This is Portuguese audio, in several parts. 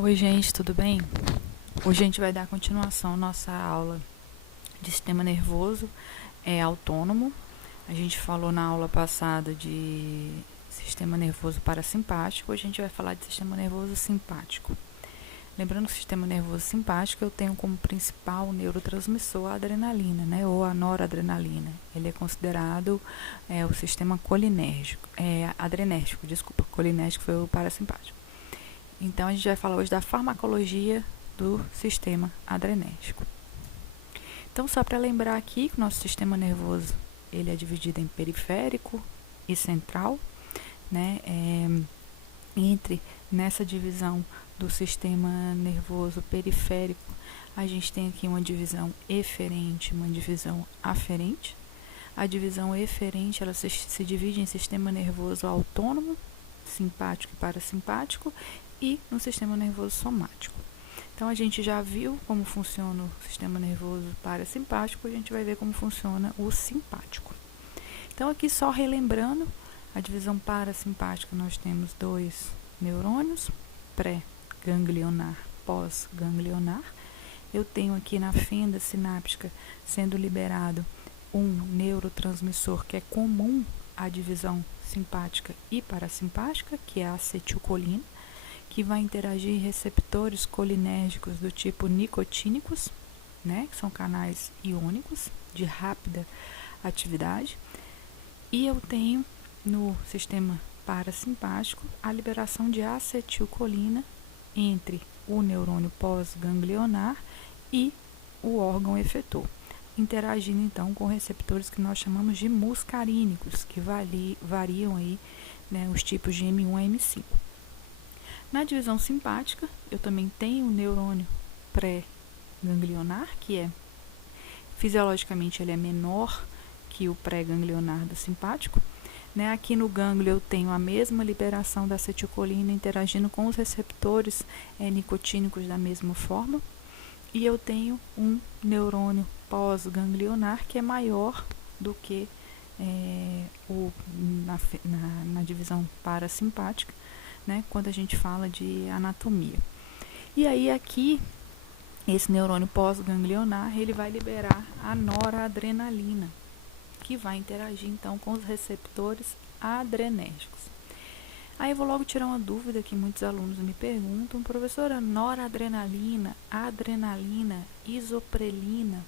Oi, gente, tudo bem? Hoje a gente vai dar continuação à nossa aula de sistema nervoso autônomo. A gente falou na aula passada de sistema nervoso parasimpático, hoje a gente vai falar de sistema nervoso simpático. Lembrando que o sistema nervoso simpático eu tenho como principal neurotransmissor a adrenalina, né, ou a noradrenalina. Ele é considerado o sistema colinérgico, adrenérgico, desculpa, colinérgico foi o parasimpático. Então, a gente vai falar hoje da farmacologia do sistema adrenérgico. Então, só para lembrar aqui que o nosso sistema nervoso ele é dividido em periférico e central, né? Nessa divisão do sistema nervoso periférico, a gente tem aqui uma divisão eferente, uma divisão aferente. A divisão eferente ela se divide em sistema nervoso autônomo, simpático e parasimpático, e no sistema nervoso somático. Então, a gente já viu como funciona o sistema nervoso parasimpático, a gente vai ver como funciona o simpático. Então, aqui só relembrando, a divisão parasimpática nós temos dois neurônios, pré-ganglionar, pós-ganglionar. Eu tenho aqui na fenda sináptica sendo liberado um neurotransmissor que é comum à divisão simpática e parasimpática, que é a acetilcolina, que vai interagir em receptores colinérgicos do tipo nicotínicos, né, que são canais iônicos de rápida atividade. E eu tenho no sistema parasimpático a liberação de acetilcolina entre o neurônio pós-ganglionar e o órgão efetor, interagindo então com receptores que nós chamamos de muscarínicos, que variam aí, né, os tipos de M1 a M5. Na divisão simpática, eu também tenho o neurônio pré-ganglionar, que fisiologicamente ele é menor que o pré-ganglionar do simpático. Né? Aqui no gânglio eu tenho a mesma liberação da acetilcolina interagindo com os receptores nicotínicos da mesma forma. E eu tenho um neurônio pós-ganglionar que é maior do que na divisão parasimpática, né, quando a gente fala de anatomia. E aí aqui, esse neurônio pós-ganglionar, ele vai liberar a noradrenalina, que vai interagir então com os receptores adrenérgicos. Aí eu vou logo tirar uma dúvida que muitos alunos me perguntam: professora, noradrenalina, adrenalina, isoprelina,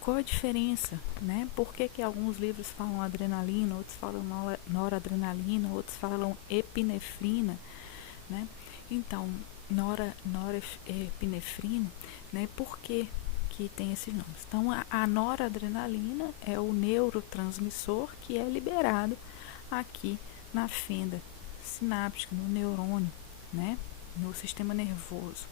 qual a diferença, né? Por que alguns livros falam adrenalina, outros falam noradrenalina, outros falam epinefrina, né? Então, norepinefrina, né? Por que tem esses nomes? Então, a noradrenalina é o neurotransmissor que é liberado aqui na fenda sináptica, no neurônio, né? No sistema nervoso.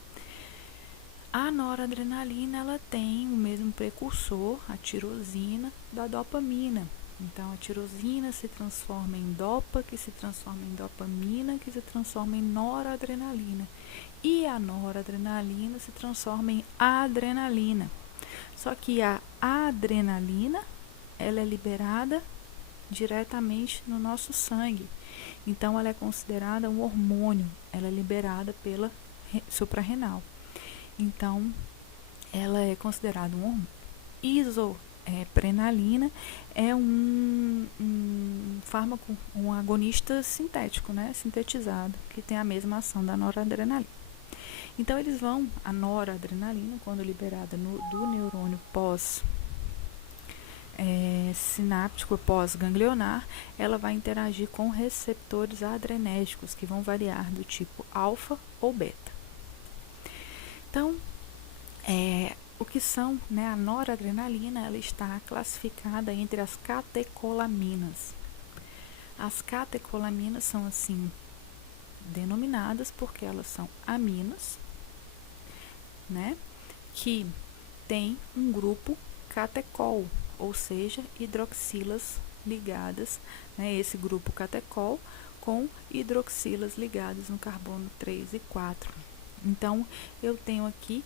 A noradrenalina ela tem o mesmo precursor, a tirosina, da dopamina. Então, a tirosina se transforma em dopa, que se transforma em dopamina, que se transforma em noradrenalina. E a noradrenalina se transforma em adrenalina. Só que a adrenalina ela é liberada diretamente no nosso sangue. Então, ela é considerada um hormônio. Ela é liberada pela suprarrenal. Então, ela é considerada um hormônio. Isoprenalina é um fármaco, um agonista sintético, né, sintetizado, que tem a mesma ação da noradrenalina. Então, a noradrenalina, quando liberada do neurônio sináptico pós-ganglionar, ela vai interagir com receptores adrenérgicos, que vão variar do tipo alfa ou beta. Então, o que são, né, a noradrenalina, ela está classificada entre as catecolaminas. As catecolaminas são assim denominadas porque elas são aminas, né, que tem um grupo catecol, ou seja, hidroxilas ligadas, né, esse grupo catecol com hidroxilas ligadas no carbono 3 e 4. Então, eu tenho aqui,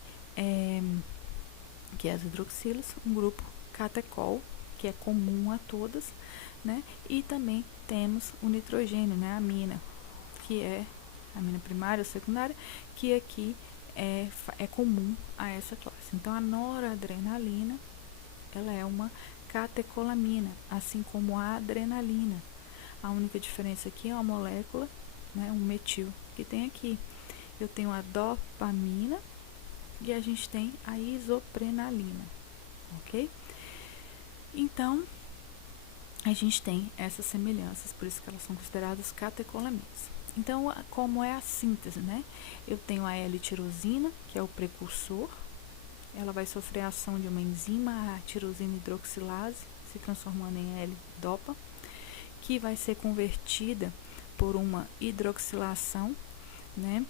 que é as hidroxilas, um grupo catecol, que é comum a todas, né? E também temos o nitrogênio, né? A amina, que é amina primária ou secundária, que aqui é comum a essa classe. Então, a noradrenalina, ela é uma catecolamina, assim como a adrenalina. A única diferença aqui é uma molécula, né, um metil, que tem aqui. Eu tenho a dopamina e a gente tem a isoprenalina, ok? Então, a gente tem essas semelhanças, por isso que elas são consideradas catecolaminas. Então, como é a síntese, né? Eu tenho a L-tirosina, que é o precursor. Ela vai sofrer a ação de uma enzima, a tirosina hidroxilase, se transformando em L-dopa, que vai ser convertida por uma hidroxilação, né,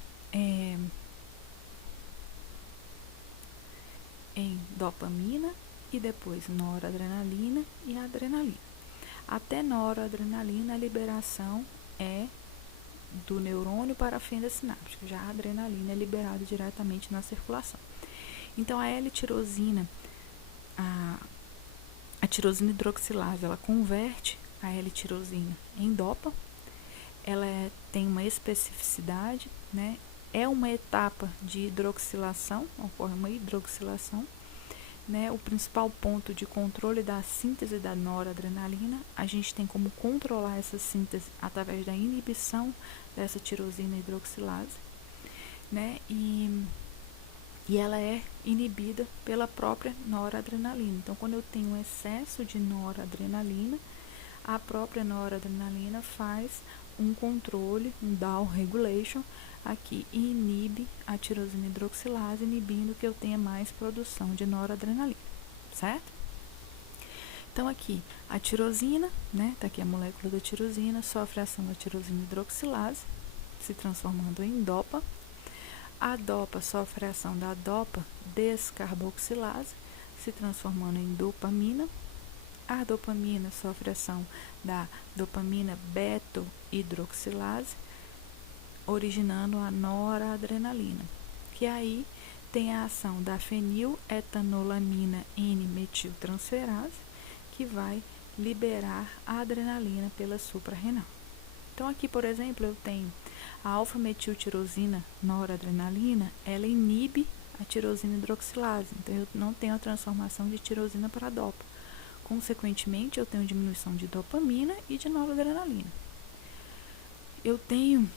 em dopamina e depois noradrenalina e adrenalina. Até noradrenalina, a liberação é do neurônio para a fenda sináptica, já a adrenalina é liberada diretamente na circulação. Então, a L-tirosina, a tirosina hidroxilase, ela converte a L-tirosina em dopa, ela tem uma especificidade, né? É uma etapa de hidroxilação, ocorre uma hidroxilação, né? O principal ponto de controle da síntese da noradrenalina, a gente tem como controlar essa síntese através da inibição dessa tirosina hidroxilase, né? E ela é inibida pela própria noradrenalina. Então, quando eu tenho um excesso de noradrenalina, a própria noradrenalina faz um controle, um down regulation aqui, e inibe a tirosina hidroxilase, inibindo que eu tenha mais produção de noradrenalina, certo? Então, aqui, a tirosina, né, tá aqui a molécula da tirosina, sofre a ação da tirosina hidroxilase, se transformando em dopa. A dopa sofre a ação da dopa descarboxilase, se transformando em dopamina. A dopamina sofre a ação da dopamina beta-hidroxilase, originando a noradrenalina, que aí tem a ação da feniletolamina N-metiltransferase, que vai liberar a adrenalina pela suprarrenal. Então, aqui, por exemplo, eu tenho a alfa-metiltirosina noradrenalina, ela inibe a tirosina hidroxilase, então eu não tenho a transformação de tirosina para dopa. Consequentemente, eu tenho diminuição de dopamina e de noradrenalina. Eu tenho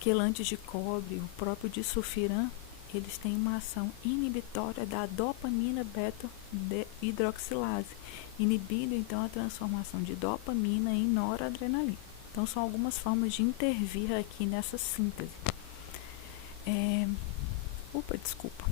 quelantes de cobre, o próprio disulfiram, eles têm uma ação inibitória da dopamina beta-hidroxilase, inibindo então a transformação de dopamina em noradrenalina. Então, são algumas formas de intervir aqui nessa síntese. Desculpa.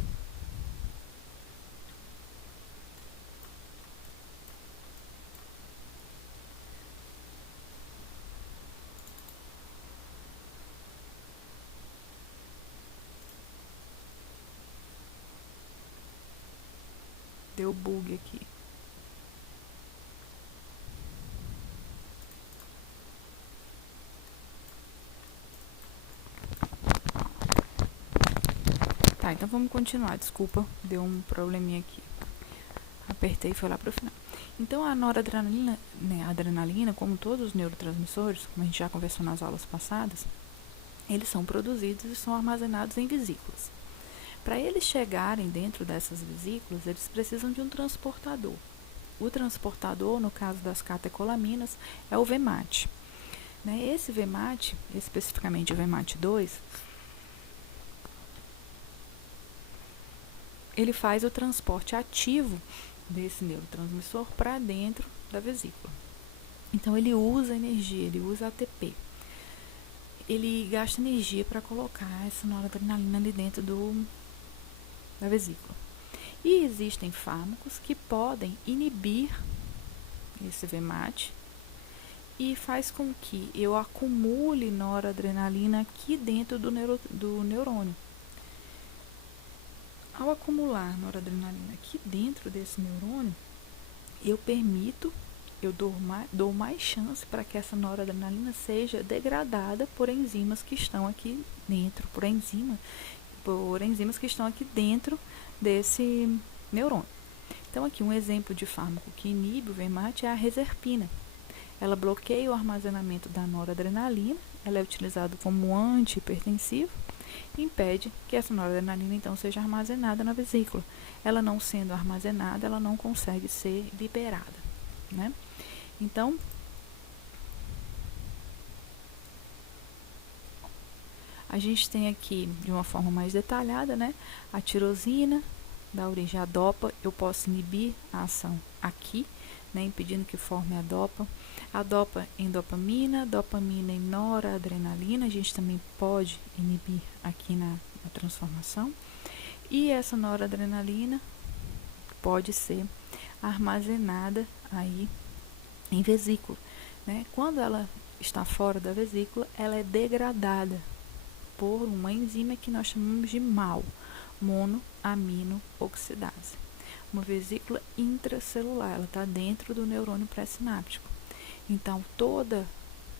Deu bug aqui. Tá, então vamos continuar. Desculpa, deu um probleminha aqui. Apertei e foi lá pro final. Então, a noradrenalina, né, a adrenalina, como todos os neurotransmissores, como a gente já conversou nas aulas passadas, eles são produzidos e são armazenados em vesículas. Para eles chegarem dentro dessas vesículas, eles precisam de um transportador. O transportador, no caso das catecolaminas, é o VMAT. Né? Esse VMAT, especificamente o VMAT2, ele faz o transporte ativo desse neurotransmissor para dentro da vesícula. Então, ele usa energia, ele usa ATP. Ele gasta energia para colocar essa noradrenalina ali dentro da vesícula. E existem fármacos que podem inibir esse VMAT e faz com que eu acumule noradrenalina aqui dentro do neurônio. Ao acumular noradrenalina aqui dentro desse neurônio, eu dou mais chance para que essa noradrenalina seja degradada por enzimas que estão aqui dentro, por enzimas que estão aqui dentro desse neurônio. Então, aqui um exemplo de fármaco que inibe o VMAT é a reserpina. Ela bloqueia o armazenamento da noradrenalina ela é utilizada como antihipertensivo e impede que essa noradrenalina então seja armazenada na vesícula. Ela não sendo armazenada, ela não consegue ser liberada, né? Então, a gente tem aqui, de uma forma mais detalhada, né, a tirosina, da origem à dopa. Eu posso inibir a ação aqui, né, impedindo que forme a dopa em dopamina em noradrenalina. A gente também pode inibir aqui na transformação. E essa noradrenalina pode ser armazenada aí em vesícula, né? Quando ela está fora da vesícula, ela é degradada por uma enzima que nós chamamos de MAO, monoaminooxidase. Uma vesícula intracelular, ela está dentro do neurônio pré-sináptico. Então, todo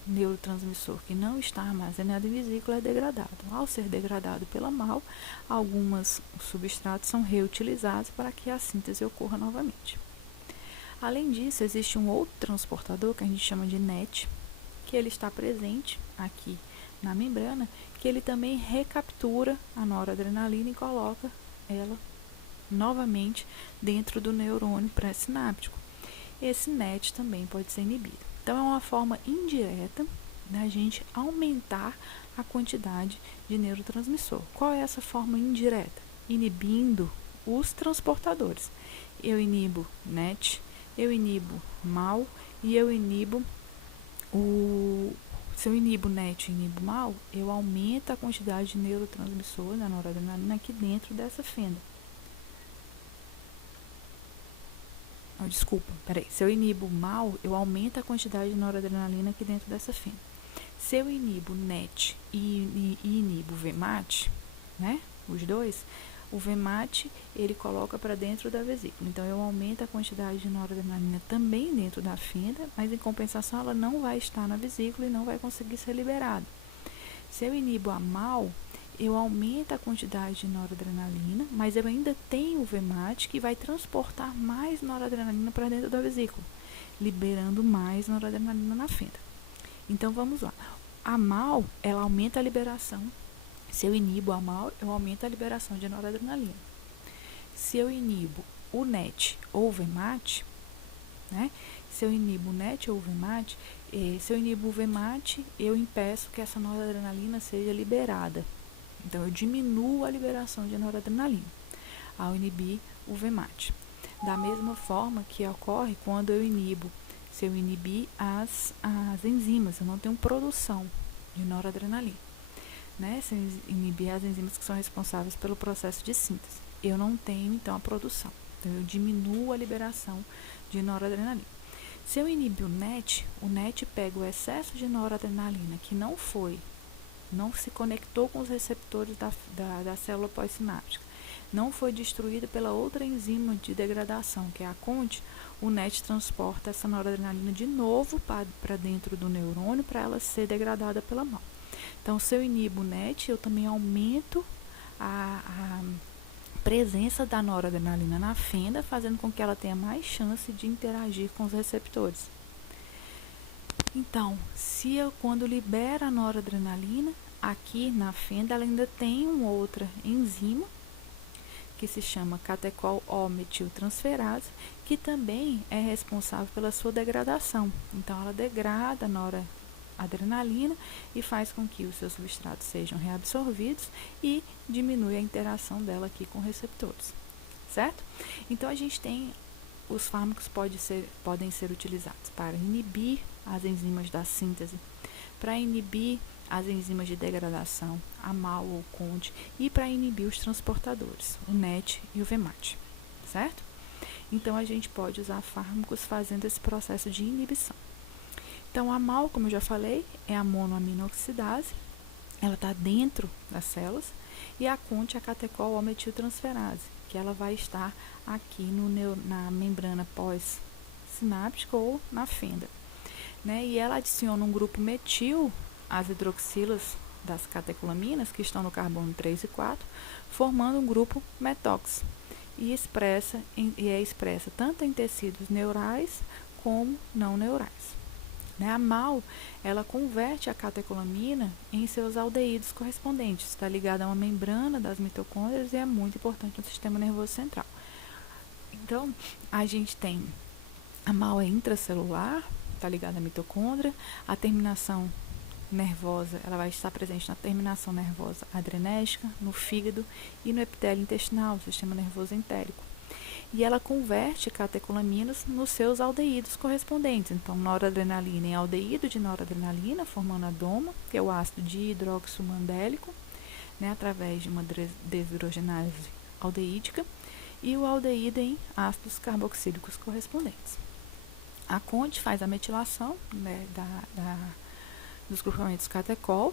neurotransmissor que não está armazenado em vesícula é degradado. Ao ser degradado pela MAO, alguns substratos são reutilizados para que a síntese ocorra novamente. Além disso, existe um outro transportador que a gente chama de NET, que ele está presente aqui na membrana, que ele também recaptura a noradrenalina e coloca ela novamente dentro do neurônio pré-sináptico. Esse NET também pode ser inibido. Então, é uma forma indireta da gente aumentar a quantidade de neurotransmissor. Qual é essa forma indireta? Inibindo os transportadores. Eu inibo NET, eu inibo MAO e eu inibo se eu inibo NET e inibo MAO, eu aumento a quantidade de neurotransmissor da noradrenalina aqui dentro dessa fenda. Se eu inibo MAO, eu aumento a quantidade de noradrenalina aqui dentro dessa fenda. Se eu inibo NET e inibo VMAT, né, os dois, o VMAT ele coloca para dentro da vesícula. Então, eu aumento a quantidade de noradrenalina também dentro da fenda, mas em compensação ela não vai estar na vesícula e não vai conseguir ser liberada. Se eu inibo a MAO, eu aumento a quantidade de noradrenalina, mas eu ainda tenho o VMAT que vai transportar mais noradrenalina para dentro da vesícula, liberando mais noradrenalina na fenda. Então, vamos lá. A MAO, ela aumenta a liberação. Se eu inibo a MAO, eu aumento a liberação de noradrenalina. Se eu inibo o NET ou o VMAT, né? Se eu inibo o NET ou o VMAT, se eu inibo o VMAT, eu impeço que essa noradrenalina seja liberada. Então, eu diminuo a liberação de noradrenalina ao inibir o VMAT. Da mesma forma que ocorre quando eu inibo, se eu inibir as enzimas, eu não tenho produção de noradrenalina. Né? Se eu inibir as enzimas que são responsáveis pelo processo de síntese, eu não tenho, então, a produção. Então, eu diminuo a liberação de noradrenalina. Se eu inibir o NET pega o excesso de noradrenalina que não se conectou com os receptores da célula pós-sináptica, não foi destruída pela outra enzima de degradação, que é a CONT, o NET transporta essa noradrenalina de novo para dentro do neurônio para ela ser degradada pela MAO. Então, se eu inibo o NET, eu também aumento a presença da noradrenalina na fenda, fazendo com que ela tenha mais chance de interagir com os receptores. Então, quando libera a noradrenalina, aqui na fenda, ela ainda tem uma outra enzima, que se chama catecol-O-metiltransferase, que também é responsável pela sua degradação. Então, ela degrada a noradrenalina e faz com que os seus substratos sejam reabsorvidos e diminui a interação dela aqui com receptores, certo? Então, a gente tem os fármacos podem ser utilizados para inibir as enzimas da síntese, para inibir as enzimas de degradação, a MAO ou CONT, e para inibir os transportadores, o NET e o VMAT, certo? Então, a gente pode usar fármacos fazendo esse processo de inibição. Então, a MAO, como eu já falei, é a monoaminooxidase, ela está dentro das células, e a CONT é a catecol-O-metiltransferase, que ela vai estar aqui na membrana pós-sináptica ou na fenda, né? E ela adiciona um grupo metil às hidroxilas das catecolaminas, que estão no carbono 3 e 4, formando um grupo metox, e é expressa tanto em tecidos neurais como não neurais, né? A MAO, ela converte a catecolamina em seus aldeídos correspondentes. Está ligada a uma membrana das mitocôndrias e é muito importante no sistema nervoso central. Então, a gente tem a MAO é intracelular, está ligada à mitocôndria. A terminação nervosa, ela vai estar presente na terminação nervosa adrenérgica, no fígado e no epitélio intestinal, sistema nervoso entérico. E ela converte catecolaminas nos seus aldeídos correspondentes. Então, noradrenalina em aldeído de noradrenalina, formando a DOMA, que é o ácido dihidroximandélico, né, através de uma deshidrogenase aldeídica, e o aldeído em ácidos carboxílicos correspondentes. A CONT faz a metilação, né, dos grupamentos catecol,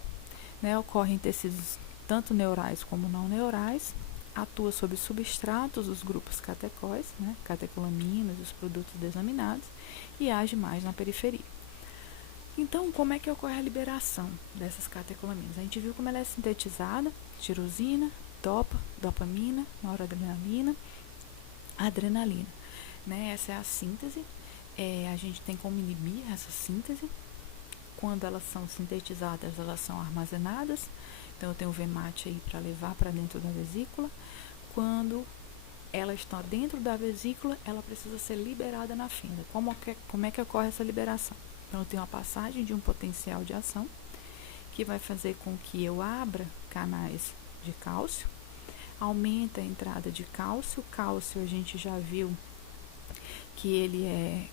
né, ocorre em tecidos tanto neurais como não neurais, atua sobre substratos dos grupos catecóis, né, catecolaminas e os produtos desaminados, e age mais na periferia. Então, como é que ocorre a liberação dessas catecolaminas? A gente viu como ela é sintetizada: tirosina, dopamina, noradrenalina, adrenalina. Né? Essa é a síntese. A gente tem como inibir essa síntese. Quando elas são sintetizadas, elas são armazenadas. Então, eu tenho o VMAT aí para levar para dentro da vesícula. Quando ela está dentro da vesícula, ela precisa ser liberada na fenda. Como é que ocorre essa liberação? Então, eu tenho a passagem de um potencial de ação, que vai fazer com que eu abra canais de cálcio, aumenta a entrada de cálcio. Cálcio, a gente já viu que ele é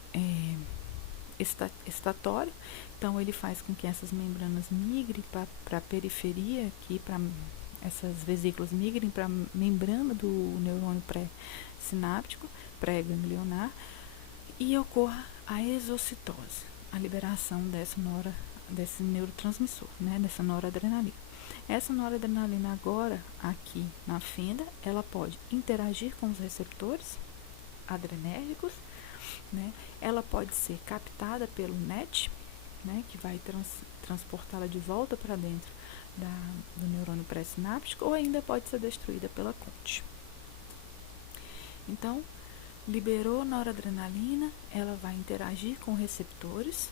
estatório, então ele faz com que essas membranas migrem para a periferia, aqui para essas vesículas migrem para a membrana do neurônio pré-sináptico, pré-ganglionar, e ocorra a exocitose, a liberação desse neurotransmissor, né, dessa noradrenalina. Essa noradrenalina agora, aqui na fenda, ela pode interagir com os receptores adrenérgicos, né? Ela pode ser captada pelo NET, né, que vai transportá-la de volta para dentro do neurônio pré-sináptico, ou ainda pode ser destruída pela CONT. Então, liberou noradrenalina, ela vai interagir com receptores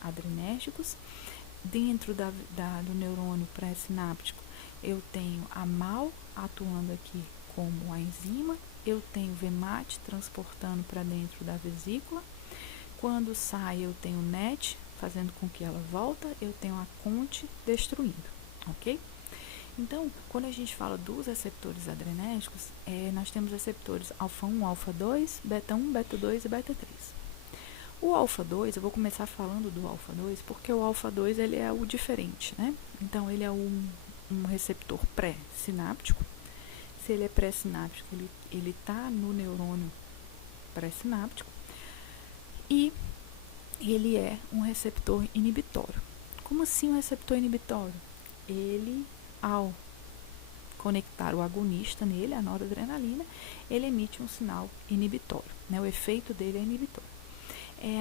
adrenérgicos. Dentro do neurônio pré-sináptico, eu tenho a MAO atuando aqui como a enzima, eu tenho o VMAT transportando para dentro da vesícula. Quando sai, eu tenho o NET fazendo com que ela volta, eu tenho a CONT destruindo, ok? Então, quando a gente fala dos receptores adrenérgicos, nós temos receptores alfa-1, alfa-2, beta-1, beta-2 e beta-3. O alfa-2, eu vou começar falando do alfa-2, porque o alfa-2 ele é o diferente, né? Então, ele é um receptor pré-sináptico. Se ele é pré-sináptico, ele está no neurônio pré-sináptico, e ele é um receptor inibitório. Como assim um receptor inibitório? Ele, ao conectar o agonista nele, a noradrenalina, ele emite um sinal inibitório, né? O efeito dele é inibitório.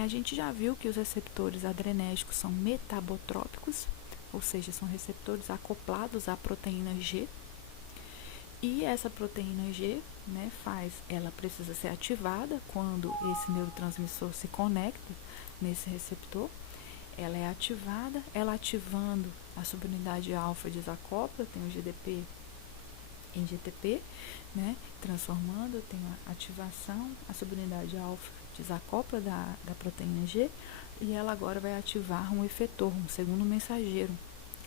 A gente já viu que os receptores adrenérgicos são metabotrópicos, ou seja, são receptores acoplados à proteína G. E essa proteína G, né, ela precisa ser ativada quando esse neurotransmissor se conecta nesse receptor. Ela é ativada, ela ativando a subunidade alfa desacopla, tem o GDP em GTP, né, transformando, tem a ativação, a subunidade alfa desacopla da proteína G, e ela agora vai ativar um efetor, um segundo mensageiro.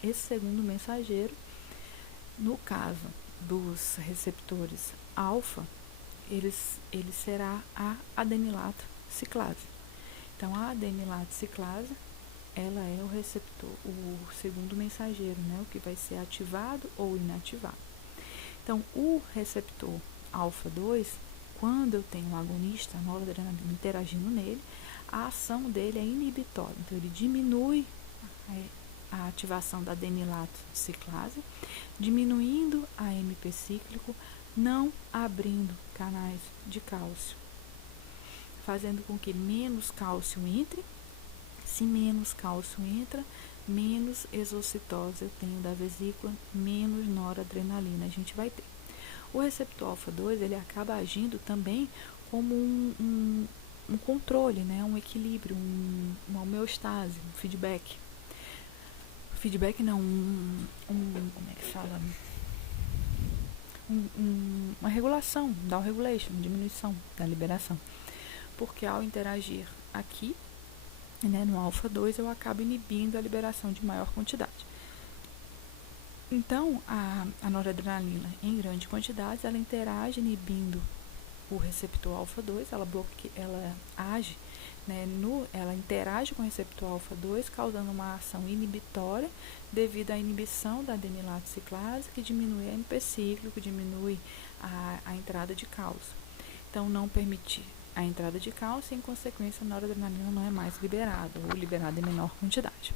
Esse segundo mensageiro, no caso dos receptores alfa, ele será a adenilato ciclase. Então, a adenilato ciclase, ela é o receptor, o segundo mensageiro, né, o que vai ser ativado ou inativado. Então, o receptor alfa-2, quando eu tenho um agonista, a noradrenalina interagindo nele, a ação dele é inibitória. Então, ele diminui a ativação da adenilato ciclase, diminuindo a AMP cíclico, não abrindo canais de cálcio, fazendo com que menos cálcio entre. Se menos cálcio entra, menos exocitose eu tenho da vesícula, menos noradrenalina a gente vai ter. O receptor alfa-2, ele acaba agindo também como controle, né? Um equilíbrio, uma homeostase, um feedback. Feedback não, como é que fala? Uma regulação, down regulation, diminuição da liberação. Porque ao interagir aqui, né, no alfa 2, eu acabo inibindo a liberação de maior quantidade. Então, a noradrenalina em grande quantidade, ela interage inibindo o receptor alfa 2, ela age, né, ela interage com o receptor alfa 2, causando uma ação inibitória devido à inibição da adenilato ciclase, que diminui a MP cíclico, diminui a entrada de cálcio. Então, não permitir a entrada de cálcio, e em consequência, a noradrenalina não é mais liberada, ou liberada em menor quantidade.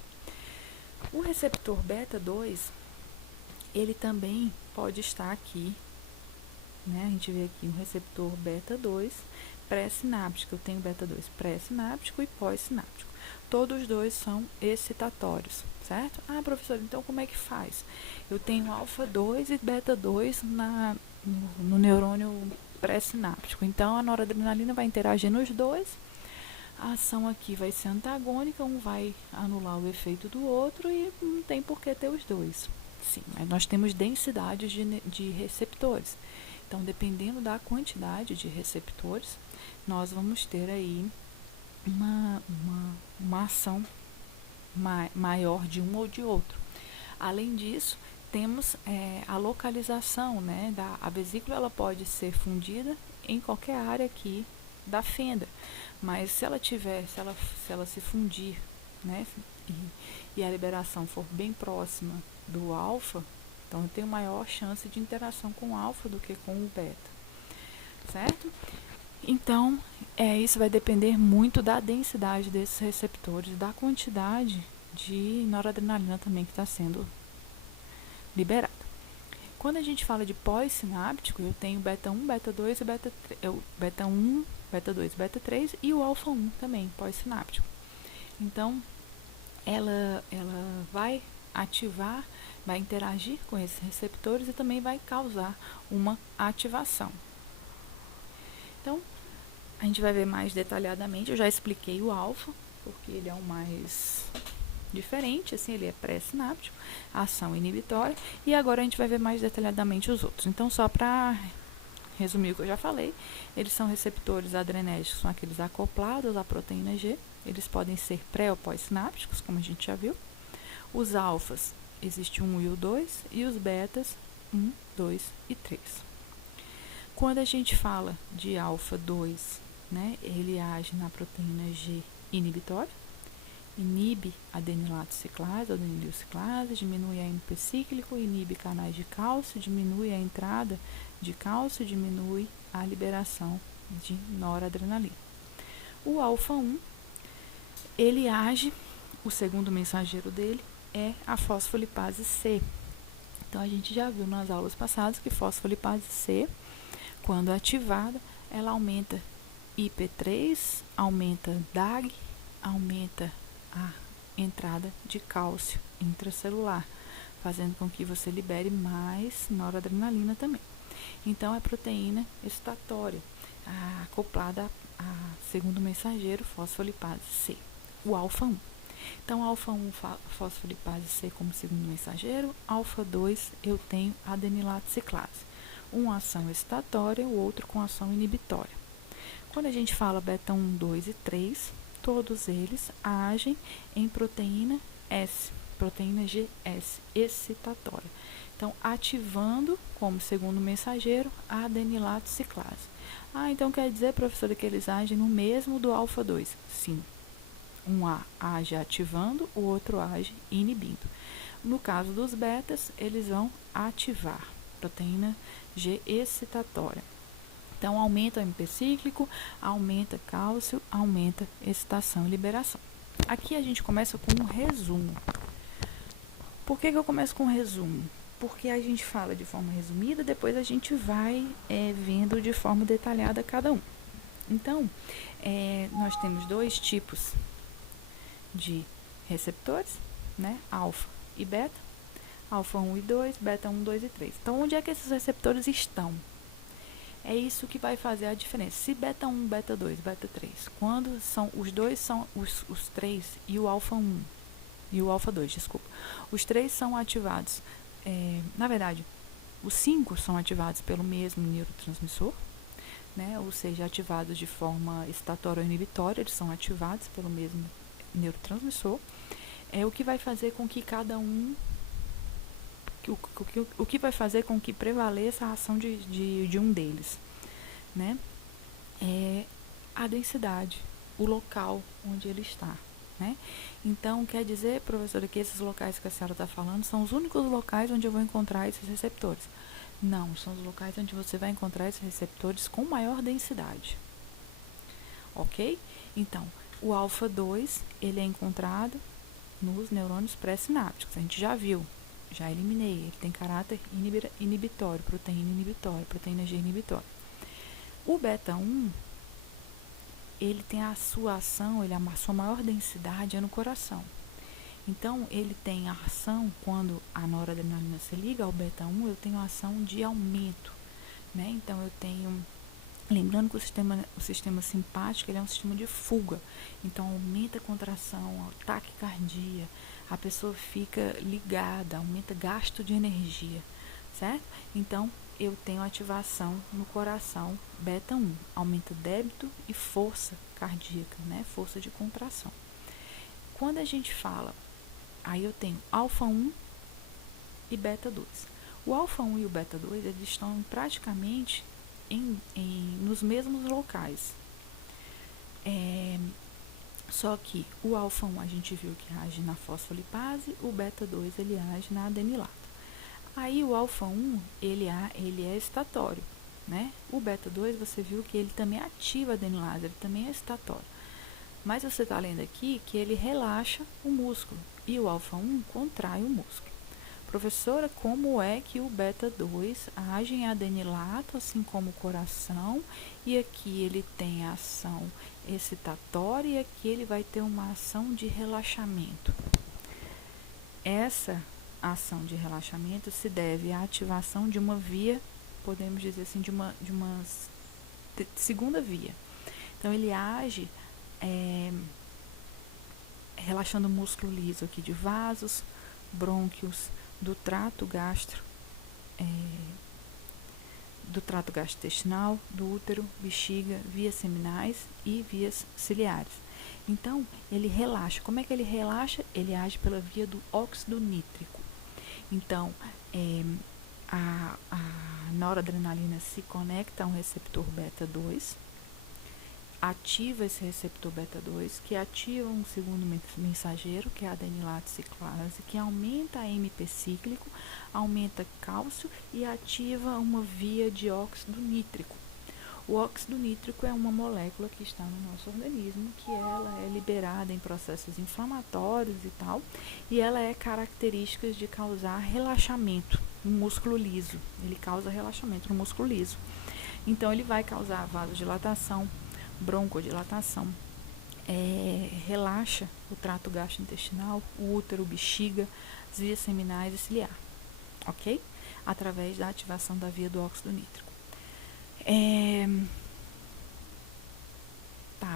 O receptor beta 2, ele também pode estar aqui, né? A gente vê aqui um receptor beta 2 pré-sináptico. Eu tenho beta 2 pré-sináptico e pós-sináptico. Todos os dois são excitatórios, certo? Ah, professor, então como é que faz? Eu tenho alfa 2 e beta 2 no neurônio pré-sináptico. Então, a noradrenalina vai interagir nos dois. A ação aqui vai ser antagônica, um vai anular o efeito do outro e não tem por que ter os dois. Sim, mas nós temos densidades de receptores. Então, dependendo da quantidade de receptores, nós vamos ter aí uma ação maior de um ou de outro. Além disso, temos a localização, né, a vesícula. Ela pode ser fundida em qualquer área aqui da fenda, mas se ela se fundir, né, e a liberação for bem próxima do alfa, então eu tenho maior chance de interação com o alfa do que com o beta, certo? Então, isso vai depender muito da densidade desses receptores, da quantidade de noradrenalina também que está sendo liberada. Quando a gente fala de pós-sináptico, eu tenho beta 1, beta 2 e beta 1, beta 2, beta 3 e o alfa 1 também, pós-sináptico. Então, ela vai ativar, vai interagir com esses receptores e também vai causar uma ativação. Então, a gente vai ver mais detalhadamente. Eu já expliquei o alfa, porque ele é o mais diferente, assim, ele é pré-sináptico, ação inibitória, e agora a gente vai ver mais detalhadamente os outros. Então, só para resumir o que eu já falei, eles são receptores adrenérgicos, são aqueles acoplados à proteína G, eles podem ser pré ou pós-sinápticos, como a gente já viu. Os alfas, existe o 1 e o 2, e os betas, 1, 2 e 3. Quando a gente fala de alfa 2, né, ele age na proteína G inibitória, inibe a adenilato ciclase, adenilil ciclase, diminui a MP cíclico, inibe canais de cálcio, diminui a entrada de cálcio, diminui a liberação de noradrenalina. O alfa 1, ele age, o segundo mensageiro dele é a fosfolipase C. Então, a gente já viu nas aulas passadas que fosfolipase C, quando ativada, ela aumenta IP3, aumenta DAG, aumenta a entrada de cálcio intracelular, fazendo com que você libere mais noradrenalina também. Então, é proteína excitatória, acoplada a segundo mensageiro, fosfolipase C, o alfa 1. Então, alfa 1, fosfolipase C como segundo mensageiro, alfa 2, eu tenho adenilato ciclase. Uma ação excitatória, o outro com ação inibitória. Quando a gente fala beta 1, 2 e 3, todos eles agem em proteína S, proteína GS, excitatória. Então, ativando como segundo mensageiro a adenilato ciclase. Então quer dizer, professora, que eles agem no mesmo do alfa 2? Sim. Um age ativando, o outro age inibindo. No caso dos betas, eles vão ativar proteína G excitatória. Então, aumenta o MP cíclico, aumenta cálcio, aumenta excitação e liberação. Aqui a gente começa com um resumo. Por que eu começo com um resumo? Porque a gente fala de forma resumida, depois a gente vai vendo de forma detalhada cada um. Então, nós temos dois tipos de receptores, né? Alfa e beta. Alfa 1 e 2, beta 1, 2 e 3. Então, onde é que esses receptores estão? É isso que vai fazer a diferença. Se beta 1, beta 2, beta 3, quando são os dois são os três e o alfa 1 e o alfa 2, desculpa. Os três são ativados, na verdade, os 5 são ativados pelo mesmo neurotransmissor, né? Ou seja, ativados de forma estatória ou inibitória, eles são ativados pelo mesmo neurotransmissor. É o que vai fazer com que cada um o que vai fazer com que prevaleça a ação de um deles, né? É a densidade, o local onde ele está, né? Então, quer dizer, professora, que esses locais que a senhora está falando são os únicos locais onde eu vou encontrar esses receptores? Não, são os locais onde você vai encontrar esses receptores com maior densidade, ok? Então, o alfa 2, ele é encontrado nos neurônios pré-sinápticos, a gente já viu. Já eliminei, ele tem caráter inibitório, proteína G inibitória. O beta 1, ele tem a sua ação, a sua maior densidade é no coração. Então, ele tem a ação, quando a noradrenalina se liga ao beta 1, eu tenho a ação de aumento, né? Então, eu tenho, lembrando que o sistema simpático, ele é um sistema de fuga. Então, aumenta a contração, a taquicardia, a pessoa fica ligada, aumenta gasto de energia, certo? Então, eu tenho ativação no coração beta 1, aumenta débito e força cardíaca, né? Força de contração. Quando a gente fala, aí eu tenho alfa 1 e beta 2. O alfa 1 e o beta 2, eles estão praticamente nos mesmos locais. Só que o alfa 1 a gente viu que age na fosfolipase, o beta 2 ele age na adenilato. Aí o alfa 1 ele é estatório, né? O beta 2 você viu que ele também ativa a adenilase, ele também é estatório. Mas você está lendo aqui que ele relaxa o músculo e o alfa 1 contrai o músculo. Professora, como é que o beta 2 age em adenilato, assim como o coração, e aqui ele tem a ação excitatória e aqui ele vai ter uma ação de relaxamento? Essa ação de relaxamento se deve à ativação de uma via, podemos dizer assim, de uma segunda via. Então, ele age relaxando o músculo liso aqui de vasos, brônquios, do trato gastrointestinal, do útero, bexiga, vias seminais e vias ciliares. Então, ele relaxa. Como é que ele relaxa? Ele age pela via do óxido nítrico. Então, a noradrenalina se conecta a um receptor beta 2, ativa esse receptor beta 2, que ativa um segundo mensageiro, que é a adenilato ciclase, que aumenta a MP cíclico, aumenta cálcio e ativa uma via de óxido nítrico. O óxido nítrico é uma molécula que está no nosso organismo, que ela é liberada em processos inflamatórios e tal, e ela é característica de causar relaxamento no músculo liso. Ele causa relaxamento no músculo liso. Então, ele vai causar vasodilatação, broncodilatação, relaxa o trato gastrointestinal, o útero, bexiga, as vias seminais e ciliar, ok? Através da ativação da via do óxido nítrico.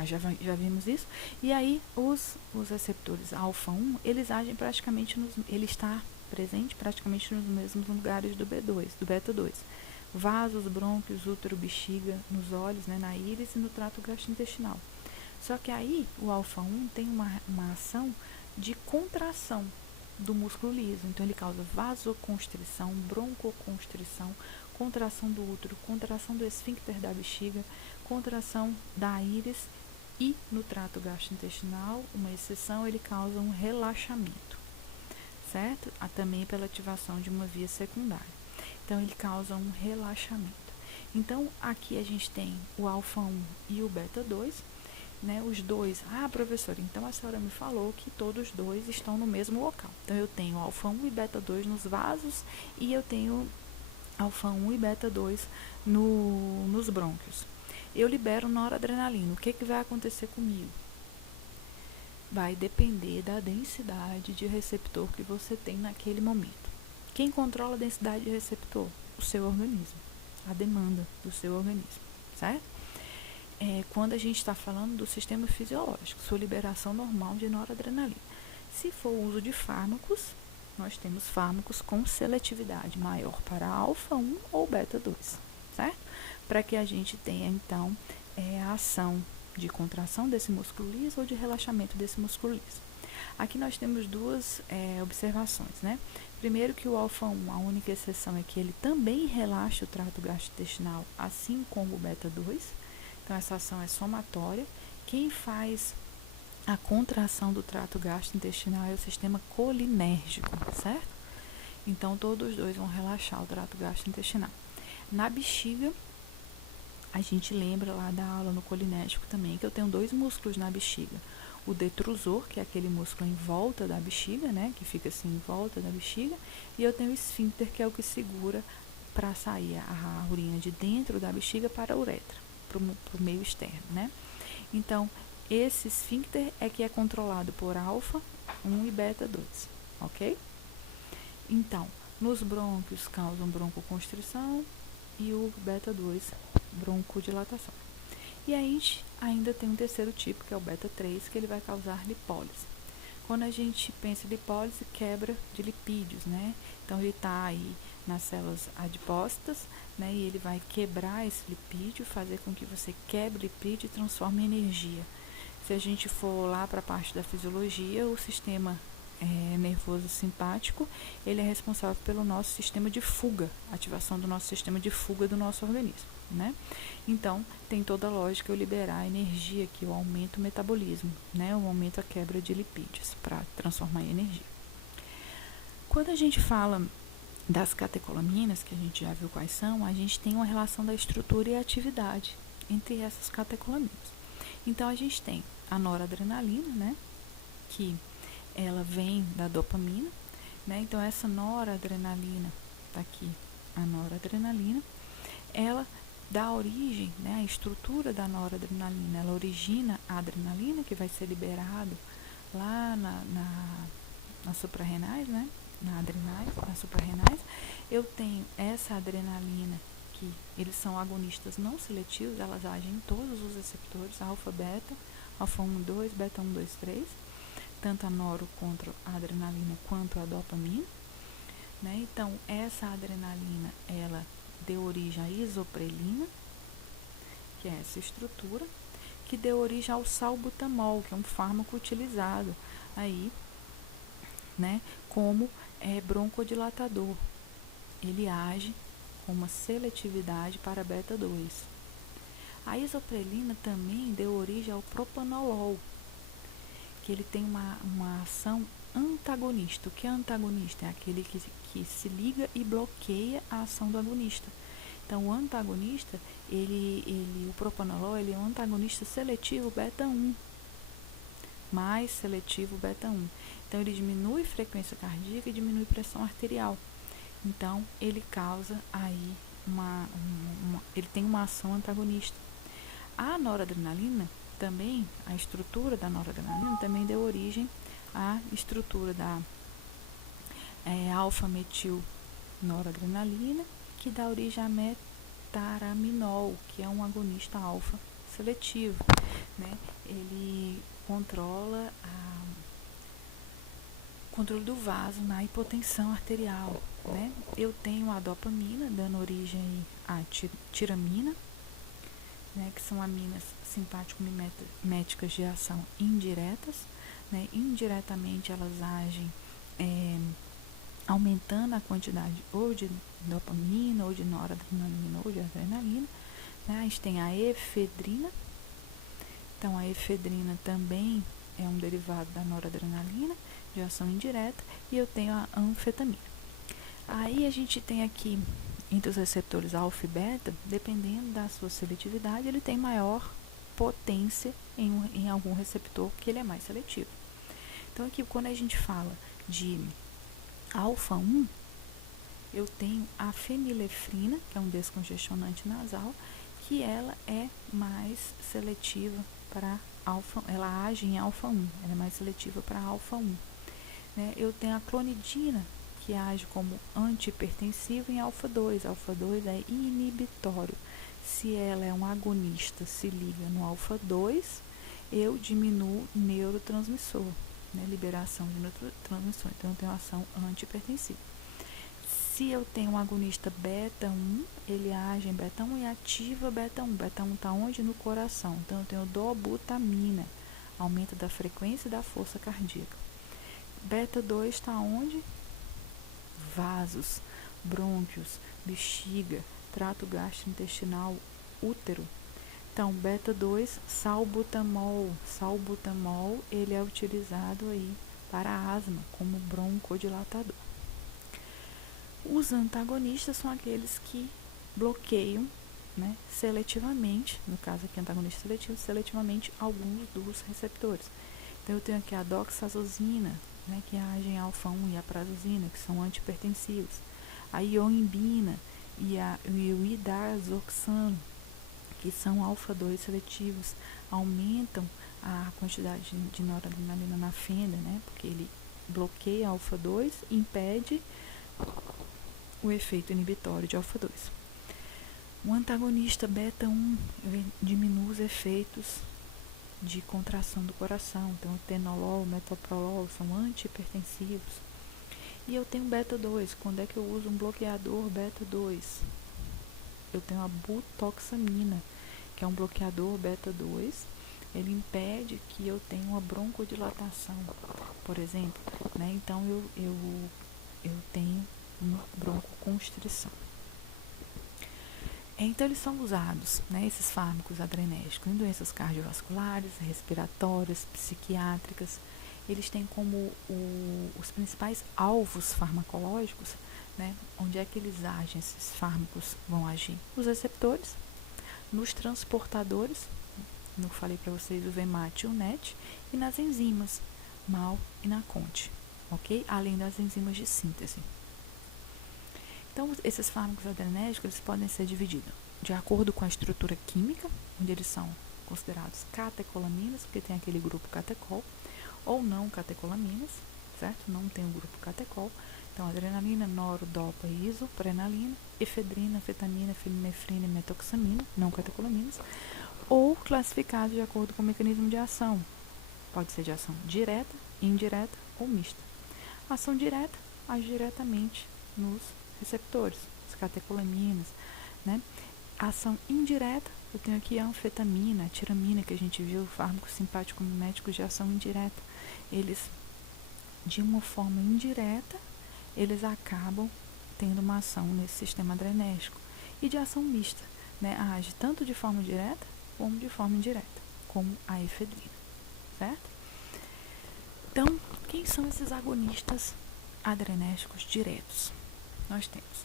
Já vimos isso. E aí, os receptores alfa 1, eles agem praticamente ele está presente praticamente nos mesmos lugares do beta 2. Vasos, brônquios, útero, bexiga, nos olhos, né, na íris e no trato gastrointestinal. Só que aí o alfa 1 tem uma ação de contração do músculo liso. Então ele causa vasoconstrição, broncoconstrição, contração do útero, contração do esfíncter da bexiga, contração da íris e no trato gastrointestinal, uma exceção, ele causa um relaxamento, certo? Também pela ativação de uma via secundária. Então, ele causa um relaxamento. Então, aqui a gente tem o alfa 1 e o beta 2, né? Os dois. Professora, então a senhora me falou que todos os dois estão no mesmo local. Então, eu tenho alfa 1 e beta 2 nos vasos e eu tenho alfa 1 e beta 2 nos brônquios. Eu libero noradrenalina. O que vai acontecer comigo? Vai depender da densidade de receptor que você tem naquele momento. Quem controla a densidade de receptor? O seu organismo. a demanda do seu organismo, certo? Quando a gente está falando do sistema fisiológico, sua liberação normal de noradrenalina. Se for o uso de fármacos, nós temos fármacos com seletividade maior para alfa-1 ou beta-2, certo? Para que a gente tenha, então, a ação de contração desse músculo liso ou de relaxamento desse músculo liso. Aqui nós temos duas observações, né? Primeiro que o alfa-1, a única exceção é que ele também relaxa o trato gastrointestinal, assim como o beta-2. Então, essa ação é somatória. Quem faz a contração do trato gastrointestinal é o sistema colinérgico, certo? Então, todos os dois vão relaxar o trato gastrointestinal. Na bexiga, a gente lembra lá da aula no colinérgico também, que eu tenho dois músculos na bexiga. O detrusor, que é aquele músculo em volta da bexiga, né, que fica assim em volta da bexiga, e eu tenho o esfíncter, que é o que segura para sair a urina de dentro da bexiga para a uretra, para o meio externo, né? Então, esse esfíncter é que é controlado por alfa-1 e beta-2, ok? Então, nos brônquios causam broncoconstrição e o beta-2, broncodilatação. E aí a gente ainda tem um terceiro tipo, que é o beta-3, que ele vai causar lipólise. Quando a gente pensa em lipólise, quebra de lipídios, né? Então, ele está aí nas células adipócitas, né? E ele vai quebrar esse lipídio, fazer com que você quebre lipídio e transforme em energia. Se a gente for lá para a parte da fisiologia, o sistema nervoso simpático, ele é responsável pelo nosso sistema de fuga, ativação do nosso sistema de fuga do nosso organismo, né? Então, tem toda a lógica eu liberar a energia aqui, o aumento do metabolismo, né? O aumento a quebra de lipídios para transformar em energia. Quando a gente fala das catecolaminas, que a gente já viu quais são, a gente tem uma relação da estrutura e atividade entre essas catecolaminas. Então, a gente tem a noradrenalina, né? Que ela vem da dopamina, né? Então, essa noradrenalina, tá aqui a noradrenalina, ela dá origem, né? A estrutura da noradrenalina, ela origina a adrenalina, que vai ser liberado lá nas suprarrenais, né? Nas suprarrenais. Eu tenho essa adrenalina, que eles são agonistas não seletivos, elas agem em todos os receptores, alfa, beta, alfa 1, 2, beta 1, 2, 3, tanto a noro contra a adrenalina quanto a dopamina, né? Então, essa adrenalina, ela deu origem à isoprelina, que é essa estrutura, que deu origem ao salbutamol, que é um fármaco utilizado aí, né, como broncodilatador. Ele age com uma seletividade para beta-2. A isoprelina também deu origem ao propanolol, que ele tem uma ação antagonista. O que é antagonista? É aquele que se liga e bloqueia a ação do agonista. Então, o antagonista, o propanolol, ele é um antagonista seletivo beta-1, mais seletivo beta-1. Então, ele diminui frequência cardíaca e diminui pressão arterial. Então, ele causa aí ele tem uma ação antagonista. A noradrenalina também, a estrutura da noradrenalina também deu origem à estrutura da alfa-metil noradrenalina, que dá origem a metaraminol, que é um agonista alfa seletivo, né? Ele controla o controle do vaso na hipotensão arterial, né? Eu tenho a dopamina, dando origem à tiramina, né, que são aminas simpático-miméticas de ação indiretas, né? Indiretamente elas agem aumentando a quantidade ou de dopamina, ou de noradrenalina, ou de adrenalina, né? A gente tem a efedrina. Então, a efedrina também é um derivado da noradrenalina, de ação indireta, e eu tenho a anfetamina. Aí a gente tem aqui, entre os receptores alfa e beta, dependendo da sua seletividade, ele tem maior potência em algum receptor, que ele é mais seletivo. Então, aqui, quando a gente fala de alfa 1, eu tenho a fenilefrina, que é um descongestionante nasal, que ela é mais seletiva para alfa, ela age em alfa 1, ela é mais seletiva para alfa 1. Né? Eu tenho a clonidina, que age como antihipertensivo em alfa-2. Alfa-2 é inibitório. Se ela é um agonista, se liga no alfa-2, eu diminuo neurotransmissor, né? Liberação de neurotransmissor. Então, eu tenho ação antihipertensiva. Se eu tenho um agonista beta-1, ele age em beta-1 e ativa beta-1. Beta-1 está onde? No coração. Então, eu tenho dobutamina, aumento da frequência e da força cardíaca. Beta-2 está onde? Vasos, brônquios, bexiga, trato gastrointestinal, útero. Então, beta-2, salbutamol. Salbutamol, ele é utilizado aí para asma, como broncodilatador. Os antagonistas são aqueles que bloqueiam, né, seletivamente, no caso aqui antagonista seletivo, seletivamente alguns dos receptores. Então eu tenho aqui a doxazosina, né, que age em alfa-1 e a prazosina, que são antihipertensivos. A ioimbina e o idazoxano, que são alfa-2 seletivos, aumentam a quantidade de noradrenalina na fenda, né, porque ele bloqueia a alfa-2 e impede o efeito inibitório de alfa-2. O antagonista beta-1 diminui os efeitos de contração do coração. Então, o tenolol, metoprolol são antihipertensivos. E eu tenho beta-2. Quando é que eu uso um bloqueador beta-2? Eu tenho a butoxamina, que é um bloqueador beta-2. Ele impede que eu tenha uma broncodilatação, por exemplo, né? Então, eu tenho uma broncoconstrição. Então, eles são usados, né, esses fármacos adrenérgicos, em doenças cardiovasculares, respiratórias, psiquiátricas. Eles têm como os principais alvos farmacológicos, né, onde é que eles agem, esses fármacos vão agir? Nos receptores, nos transportadores, como eu falei para vocês, o VMAT e o NET, e nas enzimas, MAL e NACONT, ok? Além das enzimas de síntese. Então, esses fármacos adrenérgicos eles podem ser divididos de acordo com a estrutura química, onde eles são considerados catecolaminas, porque tem aquele grupo catecol, ou não catecolaminas, certo? Não tem o grupo catecol. Então, adrenalina, noro, dopa, iso, prenalina, efedrina, anfetamina, felinefrina e metoxamina, não catecolaminas, ou classificados de acordo com o mecanismo de ação. Pode ser de ação direta, indireta ou mista. A ação direta age diretamente nos receptores, as catecolaminas, né? A ação indireta, eu tenho aqui a anfetamina, a tiramina, que a gente viu, fármacos simpático-miméticos de ação indireta. Eles, de uma forma indireta, eles acabam tendo uma ação nesse sistema adrenérgico. E de ação mista, né? Age tanto de forma direta como de forma indireta, como a efedrina, certo? Então, quem são esses agonistas adrenérgicos diretos? Nós temos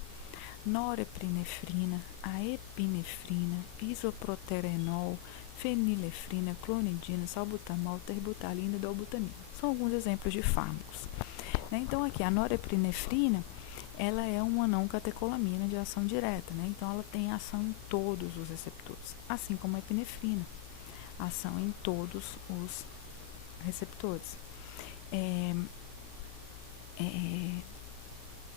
norepinefrina, a epinefrina, isoproterenol, fenilefrina, clonidina, salbutamol, terbutalina e dobutamina. São alguns exemplos de fármacos, né? Então, aqui, a norepinefrina, ela é uma não catecolamina de ação direta, né? Então, ela tem ação em todos os receptores, assim como a epinefrina, ação em todos os receptores.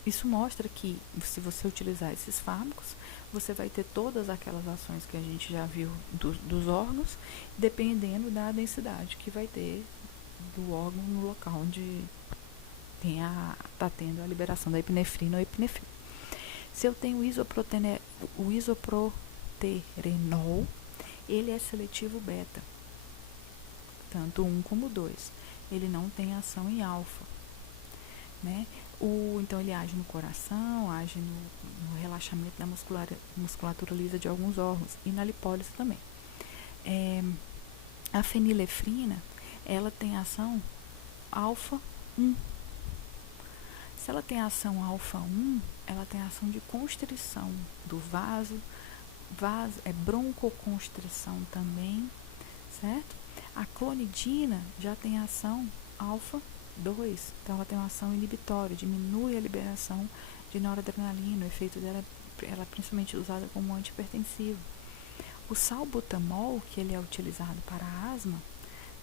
Isso mostra que, se você utilizar esses fármacos, você vai ter todas aquelas ações que a gente já viu dos órgãos, dependendo da densidade que vai ter do órgão no local onde está tendo a liberação da epinefrina ou epinefrina. Se eu tenho o isoproterenol, ele é seletivo beta, tanto 1 como 2. Ele não tem ação em alfa, né? Então, ele age no coração, age no relaxamento da musculatura lisa de alguns órgãos e na lipólise também. A fenilefrina, ela tem ação alfa-1. Se ela tem ação alfa-1, ela tem ação de constrição do vaso é broncoconstrição também, certo? A clonidina já tem ação alfa-2, então ela tem uma ação inibitória, diminui a liberação de noradrenalina, o efeito dela ela é principalmente usada como antihipertensivo. O salbutamol, que ele é utilizado para asma,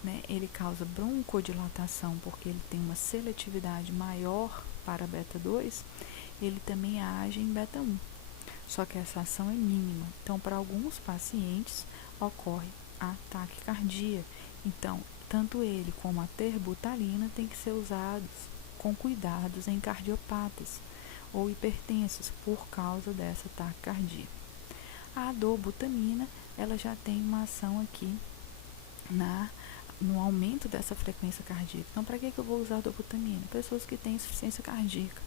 né, ele causa broncodilatação porque ele tem uma seletividade maior para beta 2, ele também age em beta 1. Só que essa ação é mínima. Então, para alguns pacientes, ocorre a taquicardia. Então, tanto ele como a terbutalina tem que ser usados com cuidados em cardiopatas ou hipertensos por causa dessa taquicardia. A dobutamina, ela já tem uma ação aqui no aumento dessa frequência cardíaca. Então, para que eu vou usar a dobutamina? Pessoas que têm insuficiência cardíaca,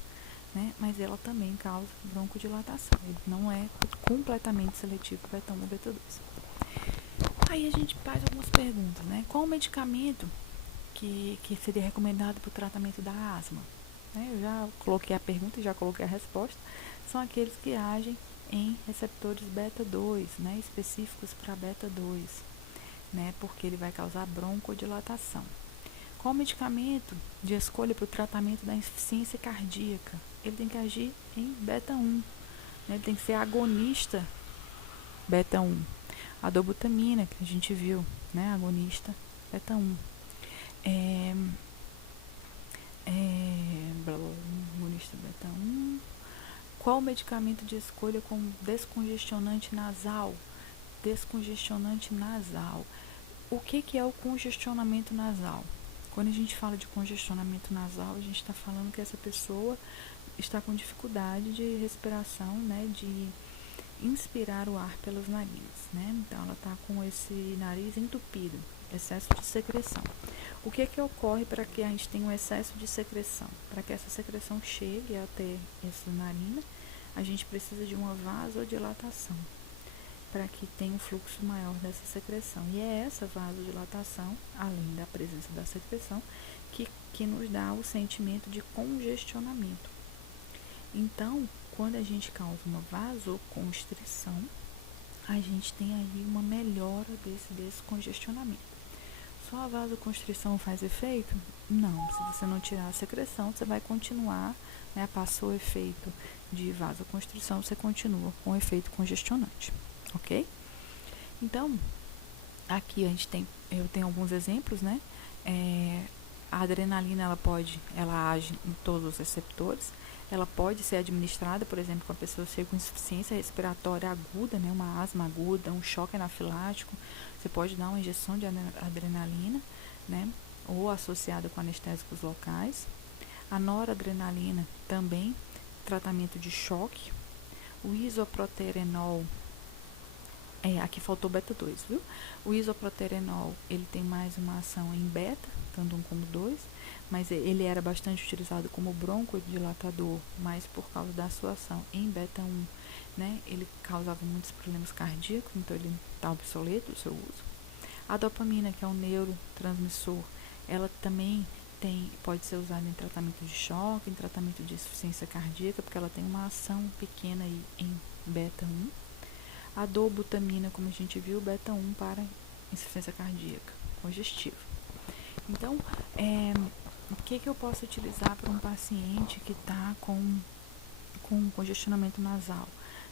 né? Mas ela também causa broncodilatação. Ele não é completamente seletivo para beta 1 ou beta 2. Aí a gente faz algumas perguntas, né? Qual o medicamento que seria recomendado para o tratamento da asma? Eu já coloquei a pergunta e já coloquei a resposta. São aqueles que agem em receptores beta 2, né? Específicos para beta 2, né? Porque ele vai causar broncodilatação. Qual o medicamento de escolha para o tratamento da insuficiência cardíaca? Ele tem que agir em beta 1, né? Ele tem que ser agonista beta 1. A dobutamina, que a gente viu, né? Agonista beta 1. Agonista beta 1. Qual o medicamento de escolha como descongestionante nasal? Descongestionante nasal. O que é o congestionamento nasal? Quando a gente fala de congestionamento nasal, a gente está falando que essa pessoa está com dificuldade de respiração, né, de inspirar o ar pelos narinas, né? Então, ela está com esse nariz entupido, excesso de secreção. O que ocorre para que a gente tenha um excesso de secreção? Para que essa secreção chegue até essa narina, a gente precisa de uma vasodilatação, para que tenha um fluxo maior dessa secreção. E é essa vasodilatação, além da presença da secreção, que nos dá o sentimento de congestionamento. Então, quando a gente causa uma vasoconstrição, a gente tem aí uma melhora desse descongestionamento. Só a vasoconstrição faz efeito? Não. Se você não tirar a secreção, você vai continuar, né? Passou o efeito de vasoconstrição, você continua com o efeito congestionante, ok? Então, aqui eu tenho alguns exemplos, né? A adrenalina, ela age em todos os receptores. Ela pode ser administrada, por exemplo, quando a pessoa chega com insuficiência respiratória aguda, né, uma asma aguda, um choque anafilático. Você pode dar uma injeção de adrenalina, né, ou associada com anestésicos locais. A noradrenalina também, tratamento de choque. O isoproterenol, aqui faltou beta 2, viu? O isoproterenol, ele tem mais uma ação em beta, tanto 1 como 2, mas ele era bastante utilizado como broncodilatador, mas por causa da sua ação em beta 1, né, ele causava muitos problemas cardíacos, então ele está obsoleto o seu uso. A dopamina, que é um neurotransmissor, ela também pode ser usada em tratamento de choque, em tratamento de insuficiência cardíaca, porque ela tem uma ação pequena aí em beta 1. A dobutamina, como a gente viu, beta 1 para insuficiência cardíaca congestiva. Então, o que eu posso utilizar para um paciente que está com congestionamento nasal,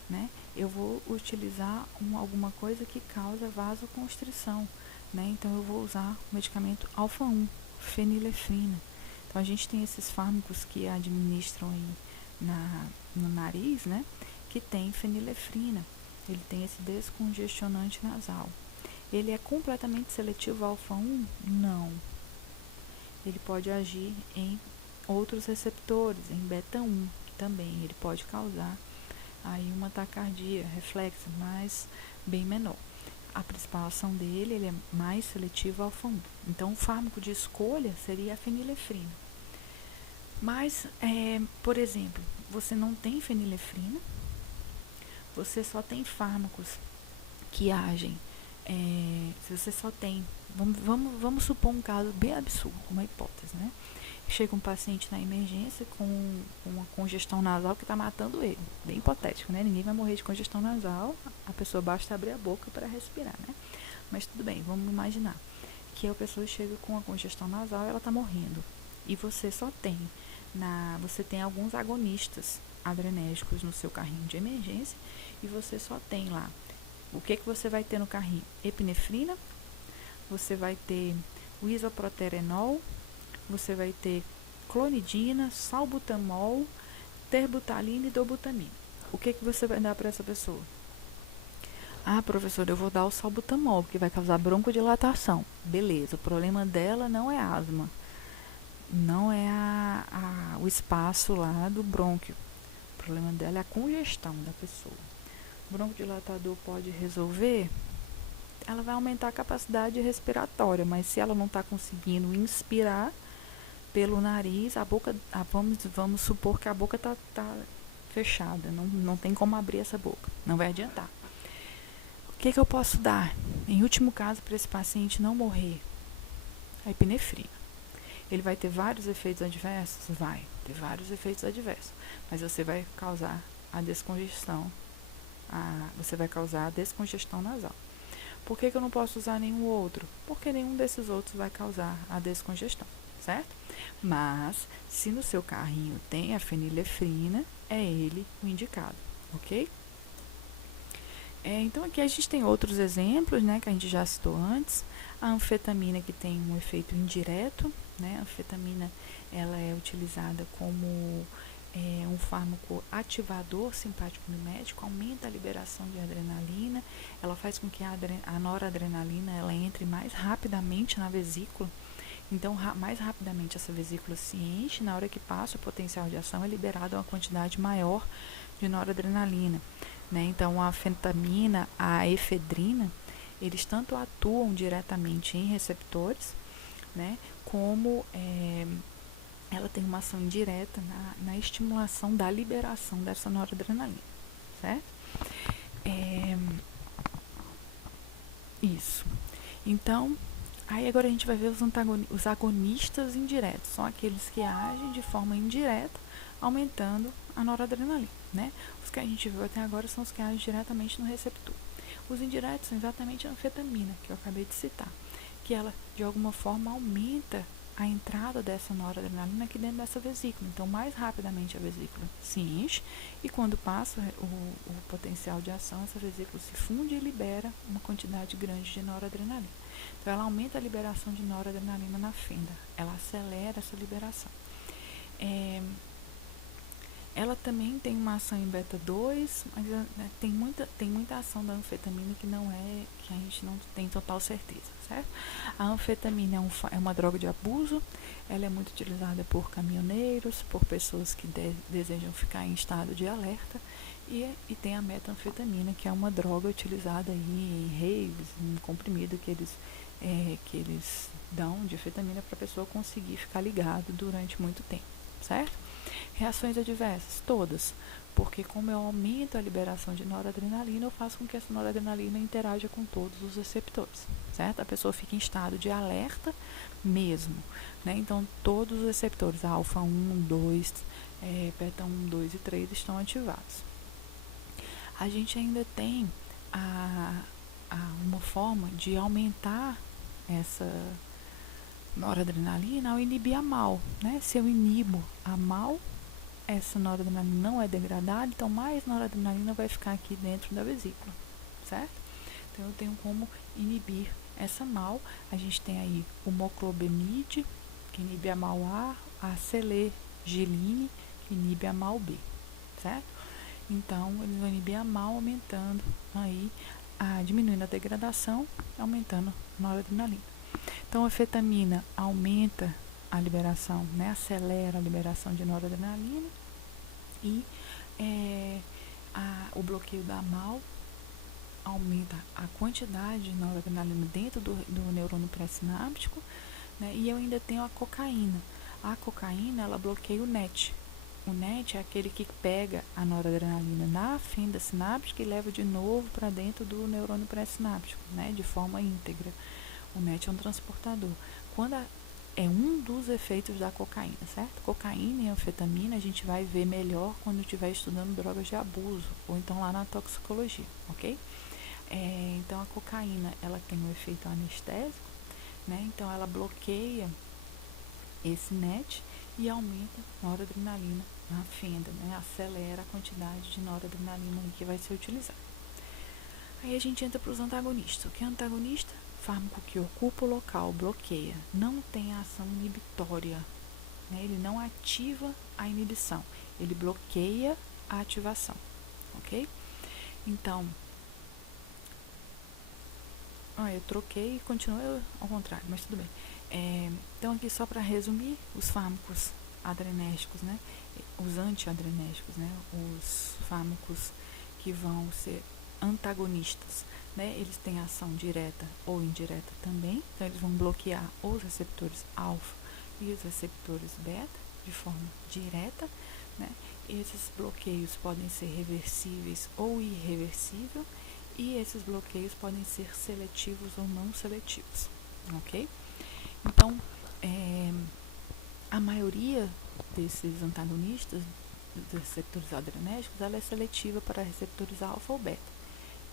né? Eu vou utilizar alguma coisa que causa vasoconstrição, né? Então, eu vou usar o medicamento alfa-1, fenilefrina. Então, a gente tem esses fármacos que administram aí no nariz, né? Que tem fenilefrina. Ele tem esse descongestionante nasal. Ele é completamente seletivo ao alfa-1? Não. Ele pode agir em outros receptores, em beta 1 também. Ele pode causar aí uma taquicardia reflexa, mas bem menor. A principal ação dele, ele é mais seletivo ao alfa-1. Então, o fármaco de escolha seria a fenilefrina. Mas, por exemplo, você não tem fenilefrina, você só tem fármacos que agem. Se você só tem, vamos supor um caso bem absurdo, uma hipótese, né? Chega um paciente na emergência com uma congestão nasal que está matando ele, bem hipotético, né? Ninguém vai morrer de congestão nasal, a pessoa basta abrir a boca para respirar, né? Mas tudo bem, vamos imaginar que a pessoa chega com a congestão nasal e ela está morrendo, e você tem alguns agonistas adrenérgicos no seu carrinho de emergência, e você só tem lá. O que você vai ter no carrinho? Epinefrina, você vai ter o isoproterenol, você vai ter clonidina, salbutamol, terbutalina e dobutamina. O que você vai dar para essa pessoa? Ah, professor, eu vou dar o salbutamol, porque vai causar broncodilatação. Beleza, o problema dela não é asma, não é o espaço lá do brônquio. O problema dela é a congestão da pessoa. O broncodilatador pode resolver? Ela vai aumentar a capacidade respiratória, mas se ela não está conseguindo inspirar pelo nariz, a boca, vamos supor que a boca tá fechada, não tem como abrir essa boca, não vai adiantar. O que eu posso dar? Em último caso, para esse paciente não morrer, a epinefrina. Ele vai ter vários efeitos adversos? Vai ter vários efeitos adversos, mas você vai causar a descongestão, nasal. Por que eu não posso usar nenhum outro? Porque nenhum desses outros vai causar a descongestão, certo? Mas, se no seu carrinho tem a fenilefrina, é ele o indicado, ok? Então, aqui a gente tem outros exemplos, né, que a gente já citou antes. A anfetamina, que tem um efeito indireto, né? A anfetamina, ela é utilizada como um fármaco ativador simpático mimético, aumenta a liberação de adrenalina, ela faz com que a noradrenalina ela entre mais rapidamente na vesícula. Então, mais rapidamente essa vesícula se enche, na hora que passa o potencial de ação é liberada uma quantidade maior de noradrenalina, né? Então, a anfetamina, a efedrina, eles tanto atuam diretamente em receptores, né, como ela tem uma ação indireta na estimulação da liberação dessa noradrenalina, certo? Isso. Então, aí agora a gente vai ver os agonistas indiretos, são aqueles que agem de forma indireta, aumentando a noradrenalina, né? Os que a gente viu até agora são os que agem diretamente no receptor. Os indiretos são exatamente a anfetamina, que eu acabei de citar, que ela, de alguma forma, aumenta a entrada dessa noradrenalina aqui dentro dessa vesícula. Então, mais rapidamente a vesícula se enche e quando passa o potencial de ação, essa vesícula se funde e libera uma quantidade grande de noradrenalina. Então, ela aumenta a liberação de noradrenalina na fenda, ela acelera essa liberação. Ela também tem uma ação em beta-2, mas tem muita ação da anfetamina que a gente não tem total certeza, certo? A anfetamina é uma droga de abuso, ela é muito utilizada por caminhoneiros, por pessoas que desejam ficar em estado de alerta, e tem a metanfetamina, que é uma droga utilizada aí em raves, em comprimido que eles dão de anfetamina para a pessoa conseguir ficar ligado durante muito tempo, certo? Reações adversas, todas, porque como eu aumento a liberação de noradrenalina, eu faço com que essa noradrenalina interaja com todos os receptores, certo? A pessoa fica em estado de alerta mesmo, né? Então, todos os receptores, alfa 1, 2, beta 1, 2 e 3 estão ativados. A gente ainda tem uma forma de aumentar essa noradrenalina ao inibir a MAO, né? Se eu inibo a MAO, essa noradrenalina não é degradada, então mais noradrenalina vai ficar aqui dentro da vesícula, certo? Então eu tenho como inibir essa MAO. A gente tem aí o moclobemide, que inibe a MAO A, a selegiline, que inibe a MAO B, certo? Então eles vão inibir a MAO, aumentando aí, diminuindo a degradação, aumentando a noradrenalina. Então, a anfetamina aumenta a liberação, né, acelera a liberação de noradrenalina e o bloqueio da MAO aumenta a quantidade de noradrenalina dentro do neurônio pré-sináptico, né, e eu ainda tenho a cocaína. A cocaína, ela bloqueia o NET. O NET é aquele que pega a noradrenalina na fenda sináptica e leva de novo para dentro do neurônio pré-sináptico, né, de forma íntegra. O NET é um transportador. Quando é um dos efeitos da cocaína, certo? Cocaína e anfetamina a gente vai ver melhor quando estiver estudando drogas de abuso, ou então lá na toxicologia, ok? Então, a cocaína, ela tem um efeito anestésico, né? Então, ela bloqueia esse NET e aumenta a noradrenalina na fenda, né? Acelera a quantidade de noradrenalina que vai ser utilizada. Aí a gente entra para os antagonistas. O que é antagonista? Fármaco que ocupa o local, bloqueia, não tem ação inibitória, né? Ele não ativa a inibição, ele bloqueia a ativação, ok? Então, eu troquei e continuo ao contrário, mas tudo bem. Então, aqui só para resumir, os fármacos adrenérgicos, né? Os antiadrenérgicos, né? Os fármacos que vão ser antagonistas, né? Eles têm ação direta ou indireta também, então eles vão bloquear os receptores alfa e os receptores beta de forma direta, né? Esses bloqueios podem ser reversíveis ou irreversíveis, e esses bloqueios podem ser seletivos ou não seletivos, ok? Então, a maioria desses antagonistas dos receptores adrenérgicos, ela é seletiva para receptores alfa ou beta.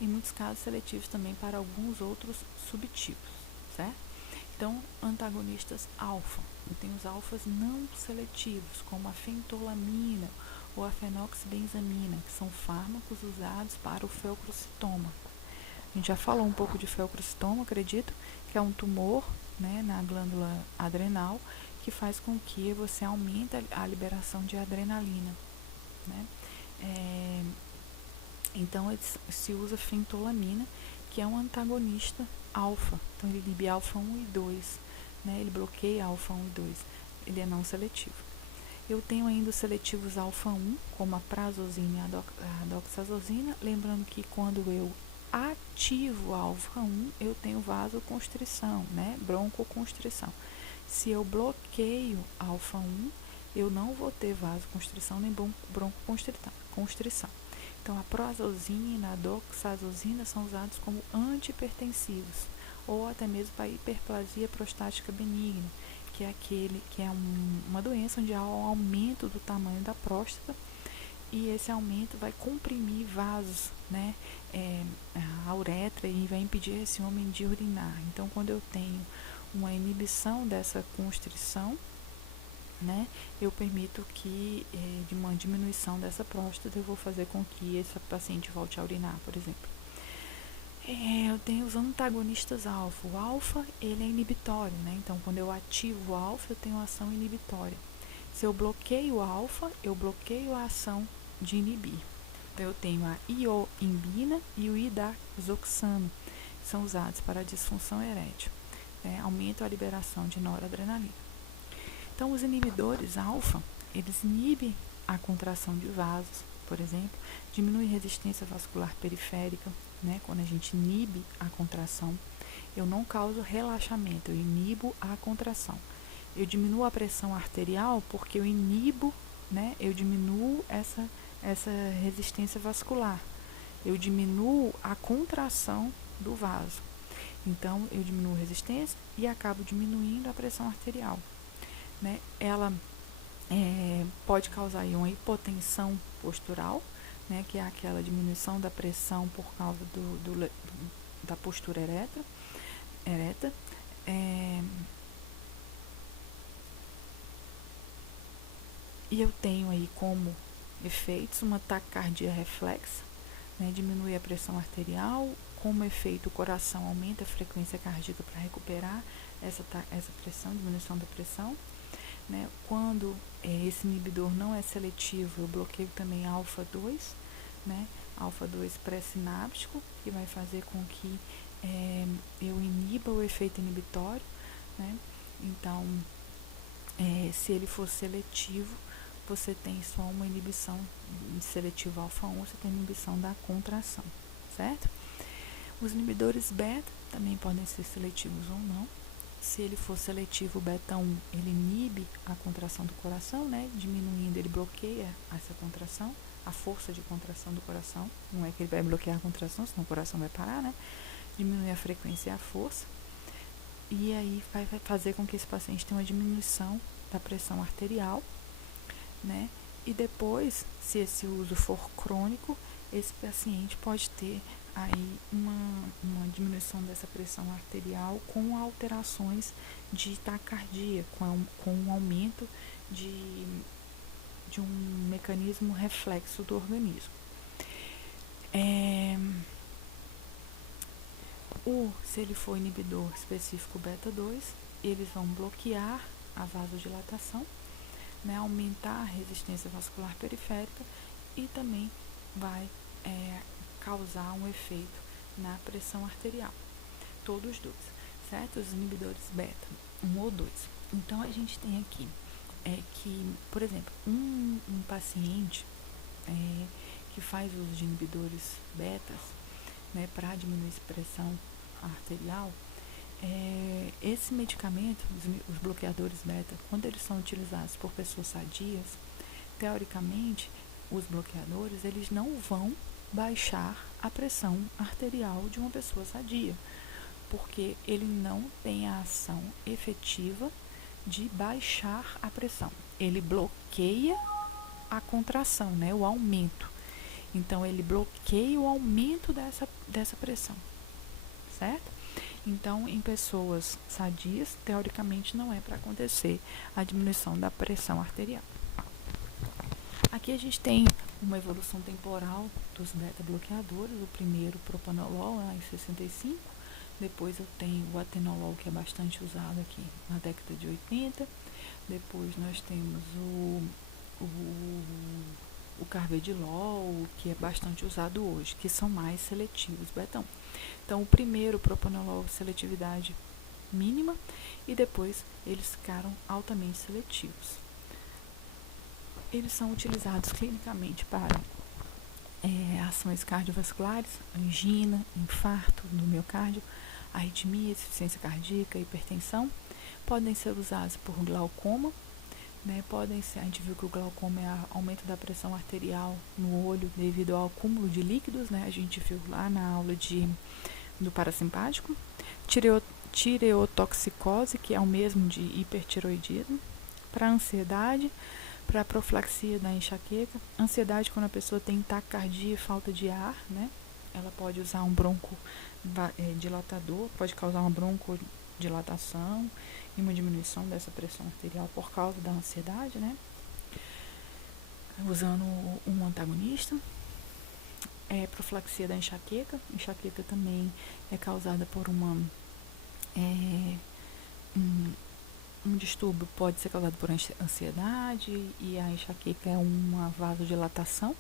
Em muitos casos, seletivos também para alguns outros subtipos, certo? Então, antagonistas alfa. E tem os alfas não seletivos, como a fentolamina ou a fenoxibenzamina, que são fármacos usados para o feocrocitoma. A gente já falou um pouco de feocrocitoma, acredito, que é um tumor, né, na glândula adrenal, que faz com que você aumente a liberação de adrenalina, né? Então, se usa fentolamina, que é um antagonista alfa. Então, ele inibe alfa 1 e 2, né? Ele bloqueia alfa 1 e 2. Ele é não seletivo. Eu tenho ainda os seletivos alfa 1, como a prazosina e a doxazosina. Lembrando que quando eu ativo alfa 1, eu tenho vasoconstrição, né? Broncoconstrição. Se eu bloqueio alfa 1, eu não vou ter vasoconstrição nem broncoconstrição. Então, a prazosina e a doxazosina são usados como antihipertensivos, ou até mesmo para hiperplasia prostática benigna, que é uma doença onde há um aumento do tamanho da próstata, e esse aumento vai comprimir vasos, né, a uretra, e vai impedir esse homem de urinar. Então, quando eu tenho uma inibição dessa constrição, né, eu permito que, de uma diminuição dessa próstata, eu vou fazer com que esse paciente volte a urinar, por exemplo. Eu tenho os antagonistas alfa. O alfa, ele é inibitório, né? Então, quando eu ativo o alfa, eu tenho ação inibitória. Se eu bloqueio o alfa, eu bloqueio a ação de inibir. Então, eu tenho a ioimbina e o idazoxano, que são usados para a disfunção erétil, né? Aumentam a liberação de noradrenalina. Então, os inibidores alfa, eles inibem a contração de vasos, por exemplo, diminui a resistência vascular periférica, né? Quando a gente inibe a contração, eu não causo relaxamento, eu inibo a contração. Eu diminuo a pressão arterial porque eu inibo, né? Eu diminuo essa resistência vascular. Eu diminuo a contração do vaso. Então, eu diminuo a resistência e acabo diminuindo a pressão arterial, né? Ela pode causar aí uma hipotensão postural, né, que é aquela diminuição da pressão por causa da postura ereta. E eu tenho aí como efeitos uma taquicardia reflexa, né, diminui a pressão arterial. Como efeito, o coração aumenta a frequência cardíaca para recuperar essa pressão, diminuição da pressão, né? Quando esse inibidor não é seletivo, eu bloqueio também alfa 2, né? Alfa 2 pré-sináptico, que vai fazer com que eu iniba o efeito inibitório, né? Então, se ele for seletivo, você tem só uma inibição de seletivo alfa 1, você tem inibição da contração, certo? Os inibidores beta também podem ser seletivos ou não. Se ele for seletivo, o beta 1, ele inibe a contração do coração, né? Diminuindo, ele bloqueia essa contração, a força de contração do coração. Não é que ele vai bloquear a contração, senão o coração vai parar, né? Diminui a frequência e a força. E aí vai fazer com que esse paciente tenha uma diminuição da pressão arterial, né? E depois, se esse uso for crônico, esse paciente pode ter aí uma diminuição dessa pressão arterial com alterações de taquicardia, com um aumento de um mecanismo reflexo do organismo. Se ele for inibidor específico beta 2, eles vão bloquear a vasodilatação, né, aumentar a resistência vascular periférica e também vai causar um efeito na pressão arterial. Todos dois, certo? Os inibidores beta, 1 ou 2. Então, a gente tem aqui que, por exemplo, um paciente que faz uso de inibidores betas, né, para diminuir a pressão arterial, esse medicamento, os bloqueadores beta, quando eles são utilizados por pessoas sadias, teoricamente, os bloqueadores, eles não vão baixar a pressão arterial de uma pessoa sadia, porque ele não tem a ação efetiva de baixar a pressão. Ele bloqueia a contração, né, o aumento. Então, ele bloqueia o aumento dessa pressão, certo? Então, em pessoas sadias, teoricamente, não é para acontecer a diminuição da pressão arterial. Aqui a gente tem uma evolução temporal dos beta-bloqueadores. O primeiro, o propanolol, lá em 65. Depois eu tenho o atenolol, que é bastante usado aqui na década de 80. Depois nós temos o carvedilol, que é bastante usado hoje, que são mais seletivos, betão. Então, o primeiro, o propanolol, seletividade mínima, e depois eles ficaram altamente seletivos. Eles são utilizados clinicamente para ações cardiovasculares, angina, infarto do miocárdio, arritmia, insuficiência cardíaca, hipertensão. Podem ser usados por glaucoma, né? A gente viu que o glaucoma é aumento da pressão arterial no olho devido ao acúmulo de líquidos, né? A gente viu lá na aula do parasimpático. Tireotoxicose, que é o mesmo de hipertiroidismo. Para ansiedade, para profilaxia da enxaqueca. Ansiedade, quando a pessoa tem taquicardia e falta de ar, né? Ela pode usar um broncodilatador, pode causar uma broncodilatação e uma diminuição dessa pressão arterial por causa da ansiedade, né? Usando um antagonista. Profilaxia da enxaqueca. Enxaqueca também é causada por um distúrbio, pode ser causado por ansiedade, e a enxaqueca é uma vasodilatação,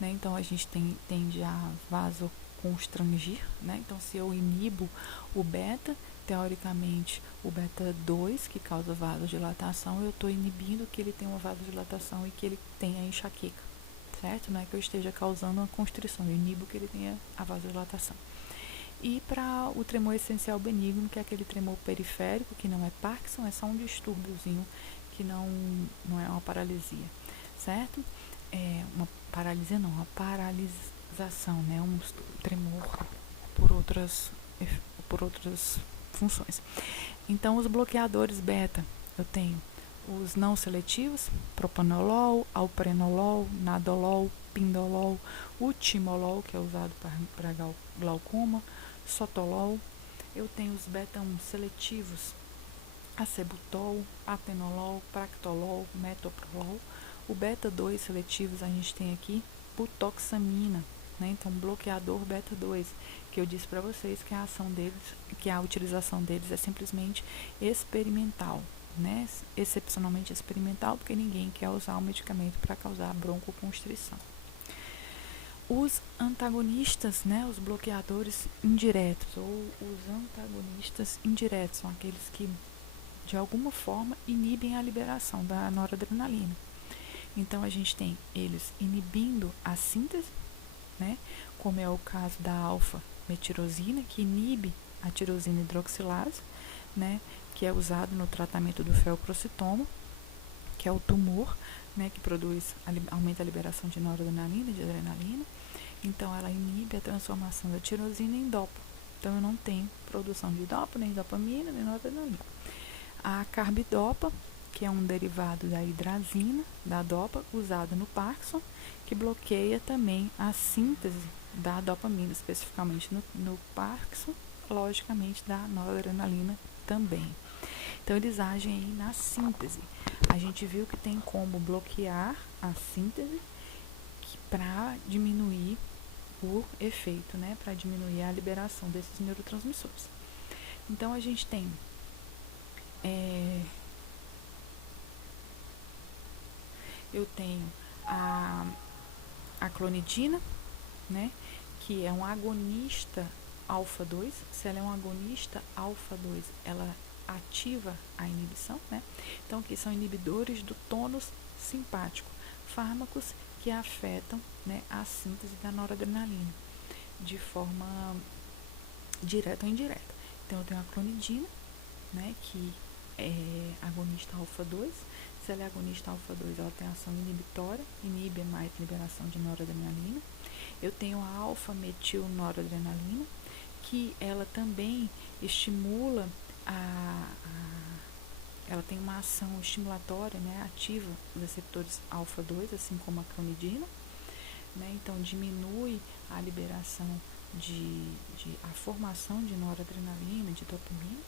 né? Então a gente tende a vasoconstrangir, né? Então, se eu inibo o beta, teoricamente o beta 2, que causa vasodilatação, eu estou inibindo que ele tem uma vasodilatação e que ele tenha enxaqueca, certo? Não é que eu esteja causando uma constrição, eu inibo que ele tenha a vasodilatação. E para o tremor essencial benigno, que é aquele tremor periférico, que não é Parkinson, é só um distúrbiozinho, que não é uma paralisia, certo? Uma paralisia não, uma paralisação, né? Um tremor por outras funções. Então, os bloqueadores beta, eu tenho os não seletivos, propanolol, alprenolol, nadolol, pindolol, o timolol, que é usado para glaucoma, sotolol. Eu tenho os beta-1 seletivos, acebutol, atenolol, practolol, metoprolol. O beta-2 seletivos, a gente tem aqui butoxamina, né? Então, bloqueador beta-2, que eu disse para vocês que a ação deles, que a utilização deles é simplesmente experimental, né? Excepcionalmente experimental, porque ninguém quer usar o medicamento para causar broncoconstrição. Os antagonistas, né, os bloqueadores indiretos, ou os antagonistas indiretos, são aqueles que, de alguma forma, inibem a liberação da noradrenalina. Então, a gente tem eles inibindo a síntese, né, como é o caso da alfa-metirosina, que inibe a tirosina hidroxilase, né, que é usado no tratamento do feoprocitoma, que é o tumor, né, que aumenta a liberação de noradrenalina, de adrenalina. Então, ela inibe a transformação da tirosina em dopa. Então, eu não tenho produção de dopa, nem dopamina, nem noradrenalina. A carbidopa, que é um derivado da hidrazina, da dopa, usada no Parkinson, que bloqueia também a síntese da dopamina, especificamente no Parkinson, logicamente da noradrenalina também. Então, eles agem aí na síntese. A gente viu que tem como bloquear a síntese para diminuir o efeito, né? Para diminuir a liberação desses neurotransmissores. Então, a gente tem clonidina, né, que é um agonista alfa 2. Se ela é um agonista alfa 2, ela ativa a inibição, né? Então, que são inibidores do tônus simpático, fármacos que afetam, né, a síntese da noradrenalina de forma direta ou indireta. Então, eu tenho a clonidina, né, que é agonista alfa 2. Se ela é agonista alfa 2, ela tem ação inibitória, inibe mais liberação de noradrenalina. Eu tenho a alfa-metil-noradrenalina, que ela também estimula ela tem uma ação estimulatória, né, ativa os receptores alfa 2, assim como a clonidina, né, então diminui a liberação a formação de noradrenalina, de dopamina.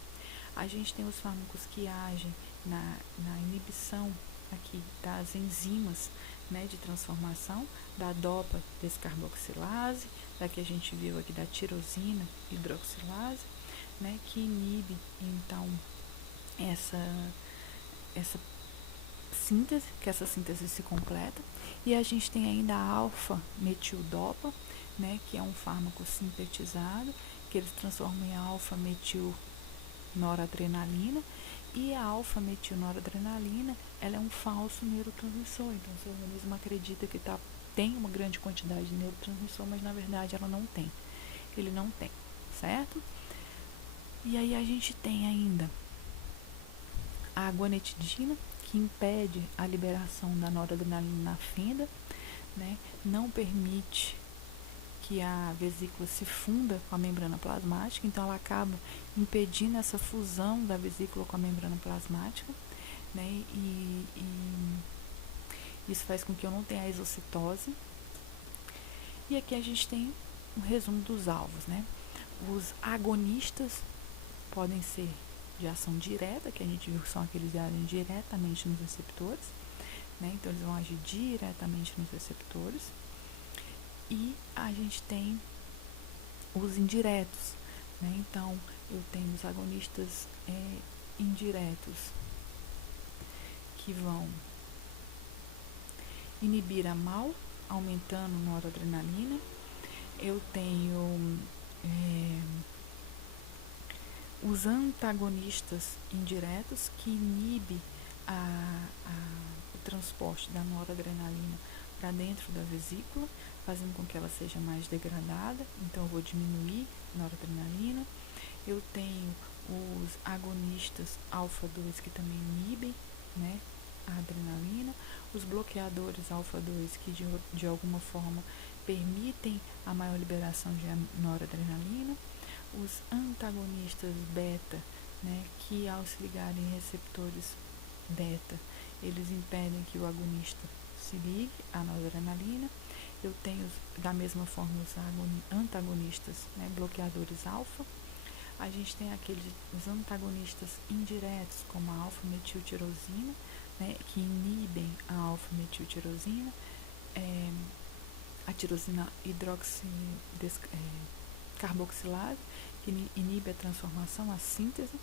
A gente tem os fármacos que agem na inibição aqui das enzimas, né, de transformação, da dopa-descarboxilase, da que a gente viu aqui da tirosina hidroxilase, né, que inibe então essa síntese, que essa síntese se completa. E a gente tem ainda a alfa-metildopa, né, que é um fármaco sintetizado, que eles transformam em alfa-metilnoradrenalina, e a alfa-metilnoradrenalina, ela é um falso neurotransmissor, então o seu organismo acredita que tem uma grande quantidade de neurotransmissor, mas na verdade ela não tem, ele não tem, certo? E aí a gente tem ainda a guanetidina, que impede a liberação da noradrenalina na fenda, né? Não permite que a vesícula se funda com a membrana plasmática, então ela acaba impedindo essa fusão da vesícula com a membrana plasmática, né? E isso faz com que eu não tenha a exocitose. E aqui a gente tem um resumo dos alvos, né? Os agonistas podem ser de ação direta, que a gente viu que são aqueles que agem diretamente nos receptores, né? Então eles vão agir diretamente nos receptores. E a gente tem os indiretos, né? Então eu tenho os agonistas indiretos, que vão inibir a MAO, aumentando a noradrenalina. Eu tenho os antagonistas indiretos, que inibem o transporte da noradrenalina para dentro da vesícula, fazendo com que ela seja mais degradada, então eu vou diminuir a noradrenalina. Eu tenho os agonistas alfa 2, que também inibem, né, a adrenalina, os bloqueadores alfa 2, que de alguma forma permitem a maior liberação de noradrenalina, os antagonistas beta, né, que ao se ligarem em receptores beta, eles impedem que o agonista se ligue à noradrenalina. Eu tenho da mesma forma os antagonistas, né, bloqueadores alfa. A gente tem os antagonistas indiretos, como a alfa-metiltirosina, né, que inibem a alfa-metiltirosina, a tirosina hidroxicarboxilase, que inibe a transformação, a síntese,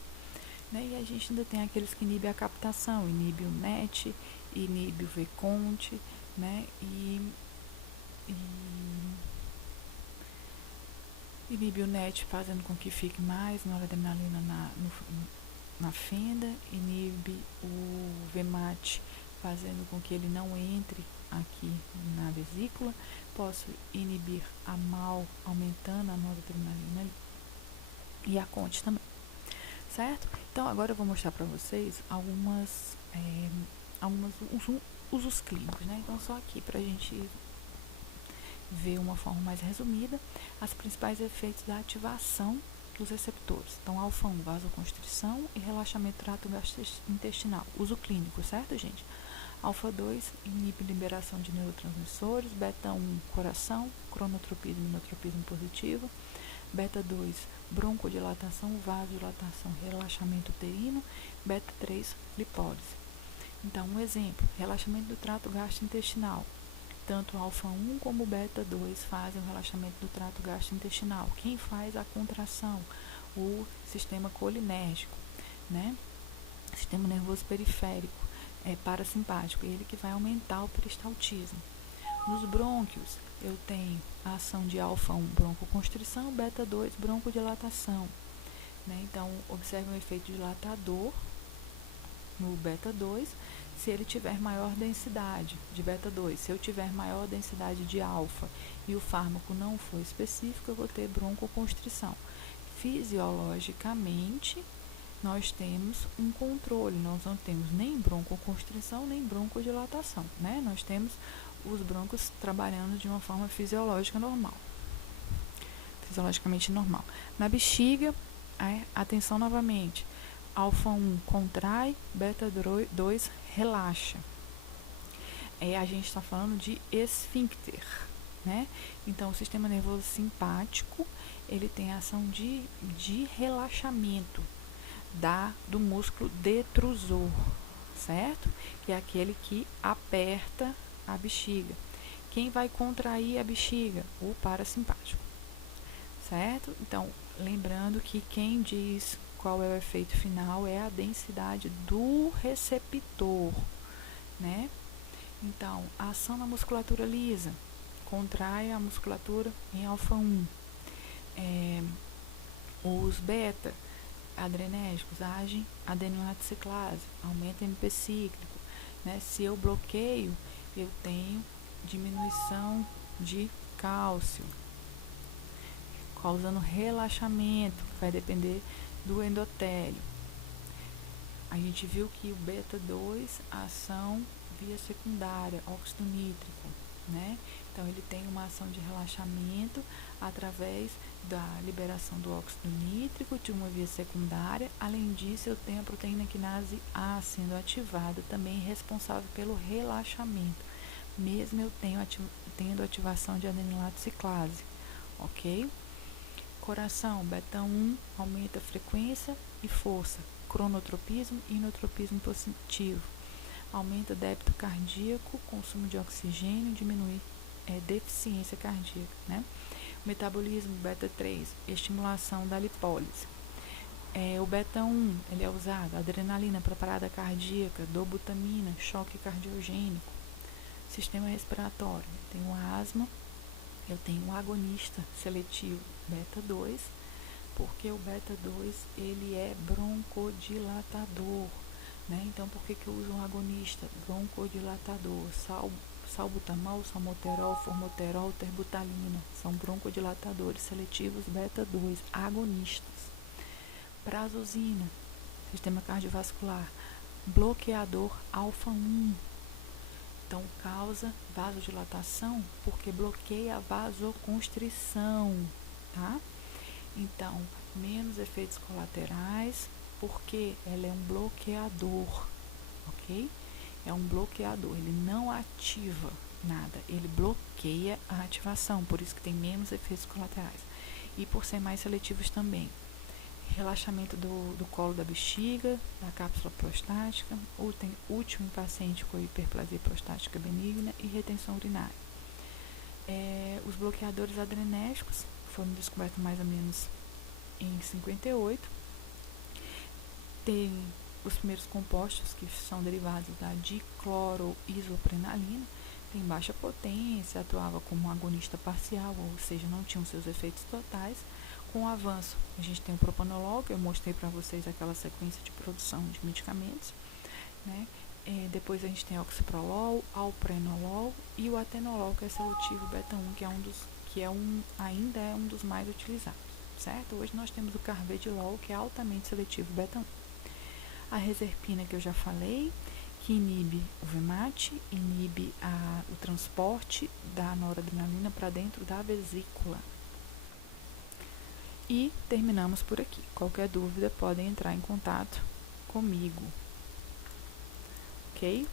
né, e a gente ainda tem aqueles que inibem a captação, inibe o NET, inibe o VCONT, né, e inibe o NET, fazendo com que fique mais noradrenalina na fenda, inibe o VMAT, fazendo com que ele não entre aqui na vesícula. Posso inibir a MAO, aumentando a noradrenalina, e a CONT também, certo? Então agora eu vou mostrar para vocês alguns usos clínicos, né? Então só aqui para a gente ver uma forma mais resumida os principais efeitos da ativação dos receptores. Então, alfa 1, vasoconstrição e relaxamento do trato gastrointestinal. Uso clínico, certo, gente? Alfa 2, inibe liberação de neurotransmissores. Beta 1, coração, cronotropismo e inotropismo positivo. Beta 2, broncodilatação, vasodilatação, relaxamento uterino. Beta 3, lipólise. Então, um exemplo, relaxamento do trato gastrointestinal. Tanto o alfa 1 como o beta 2 fazem o relaxamento do trato gastrointestinal. Quem faz a contração? O sistema colinérgico, né? Sistema nervoso periférico, parasimpático, ele que vai aumentar o peristaltismo. Nos brônquios, eu tenho a ação de alfa 1, broncoconstrição, beta 2, broncodilatação. Né? Então, observe o efeito dilatador no beta 2, se ele tiver maior densidade de beta 2. Se eu tiver maior densidade de alfa e o fármaco não for específico, eu vou ter broncoconstrição. Fisiologicamente, nós temos um controle, nós não temos nem broncoconstrição, nem broncodilatação, né? Nós temos os broncos trabalhando de uma forma fisiológica normal, fisiologicamente normal. Na bexiga, atenção novamente, alfa 1 contrai, beta 2 relaxa. A gente está falando de esfíncter, né? Então, o sistema nervoso simpático, ele tem a ação de relaxamento do músculo detrusor, certo? Que é aquele que aperta a bexiga. Quem vai contrair a bexiga? O parasimpático, certo? Então, lembrando que quem diz qual é o efeito final é a densidade do receptor, né? Então, a ação na musculatura lisa contrai a musculatura em alfa 1. Os beta adrenérgicos agem adenilato ciclase, aumenta MP cíclico, né? Se eu bloqueio, eu tenho diminuição de cálcio, causando relaxamento, que vai depender do endotélio. A gente viu que o beta 2, ação via secundária, óxido nítrico, né? Então, ele tem uma ação de relaxamento através da liberação do óxido nítrico de uma via secundária. Além disso, eu tenho a proteína quinase A sendo ativada, também responsável pelo relaxamento, mesmo eu tendo ativação de adenilato ciclase, ok? Coração, beta 1, aumenta a frequência e força, cronotropismo e inotropismo positivo, aumenta débito cardíaco, consumo de oxigênio, diminui deficiência cardíaca, né? Metabolismo, beta 3, estimulação da lipólise. O beta 1, ele é usado, adrenalina para parada cardíaca, dobutamina, choque cardiogênico. Sistema respiratório, eu tenho asma, eu tenho um agonista seletivo, beta 2, porque o beta 2, ele é broncodilatador, né? Então, por que eu uso um agonista? Broncodilatador, salbutamol, salmeterol, formoterol, terbutalina, são broncodilatadores seletivos beta 2, agonistas. Prazosina, sistema cardiovascular, bloqueador alfa 1. Então, causa vasodilatação porque bloqueia a vasoconstrição, tá? Então, menos efeitos colaterais porque ela é um bloqueador, ok? É um bloqueador, ele não ativa nada, ele bloqueia a ativação, por isso que tem menos efeitos colaterais. E por ser mais seletivos também. Relaxamento do colo da bexiga, da cápsula prostática, útil em paciente com hiperplasia prostática benigna e retenção urinária. Os bloqueadores adrenérgicos foram descobertos mais ou menos em 58. Tem os primeiros compostos que são derivados da dicloroisoprenalina, tem baixa potência, atuava como um agonista parcial, ou seja, não tinham seus efeitos totais. Com o avanço, a gente tem o propanolol, que eu mostrei para vocês aquela sequência de produção de medicamentos, né? Depois a gente tem oxiprolol, alprenolol e o atenolol, que é seletivo beta 1, ainda é um dos mais utilizados, certo? Hoje nós temos o carvedilol, que é altamente seletivo beta 1. A reserpina, que eu já falei, que inibe o VMAT, inibe o transporte da noradrenalina para dentro da vesícula. E terminamos por aqui. Qualquer dúvida, podem entrar em contato comigo. Ok?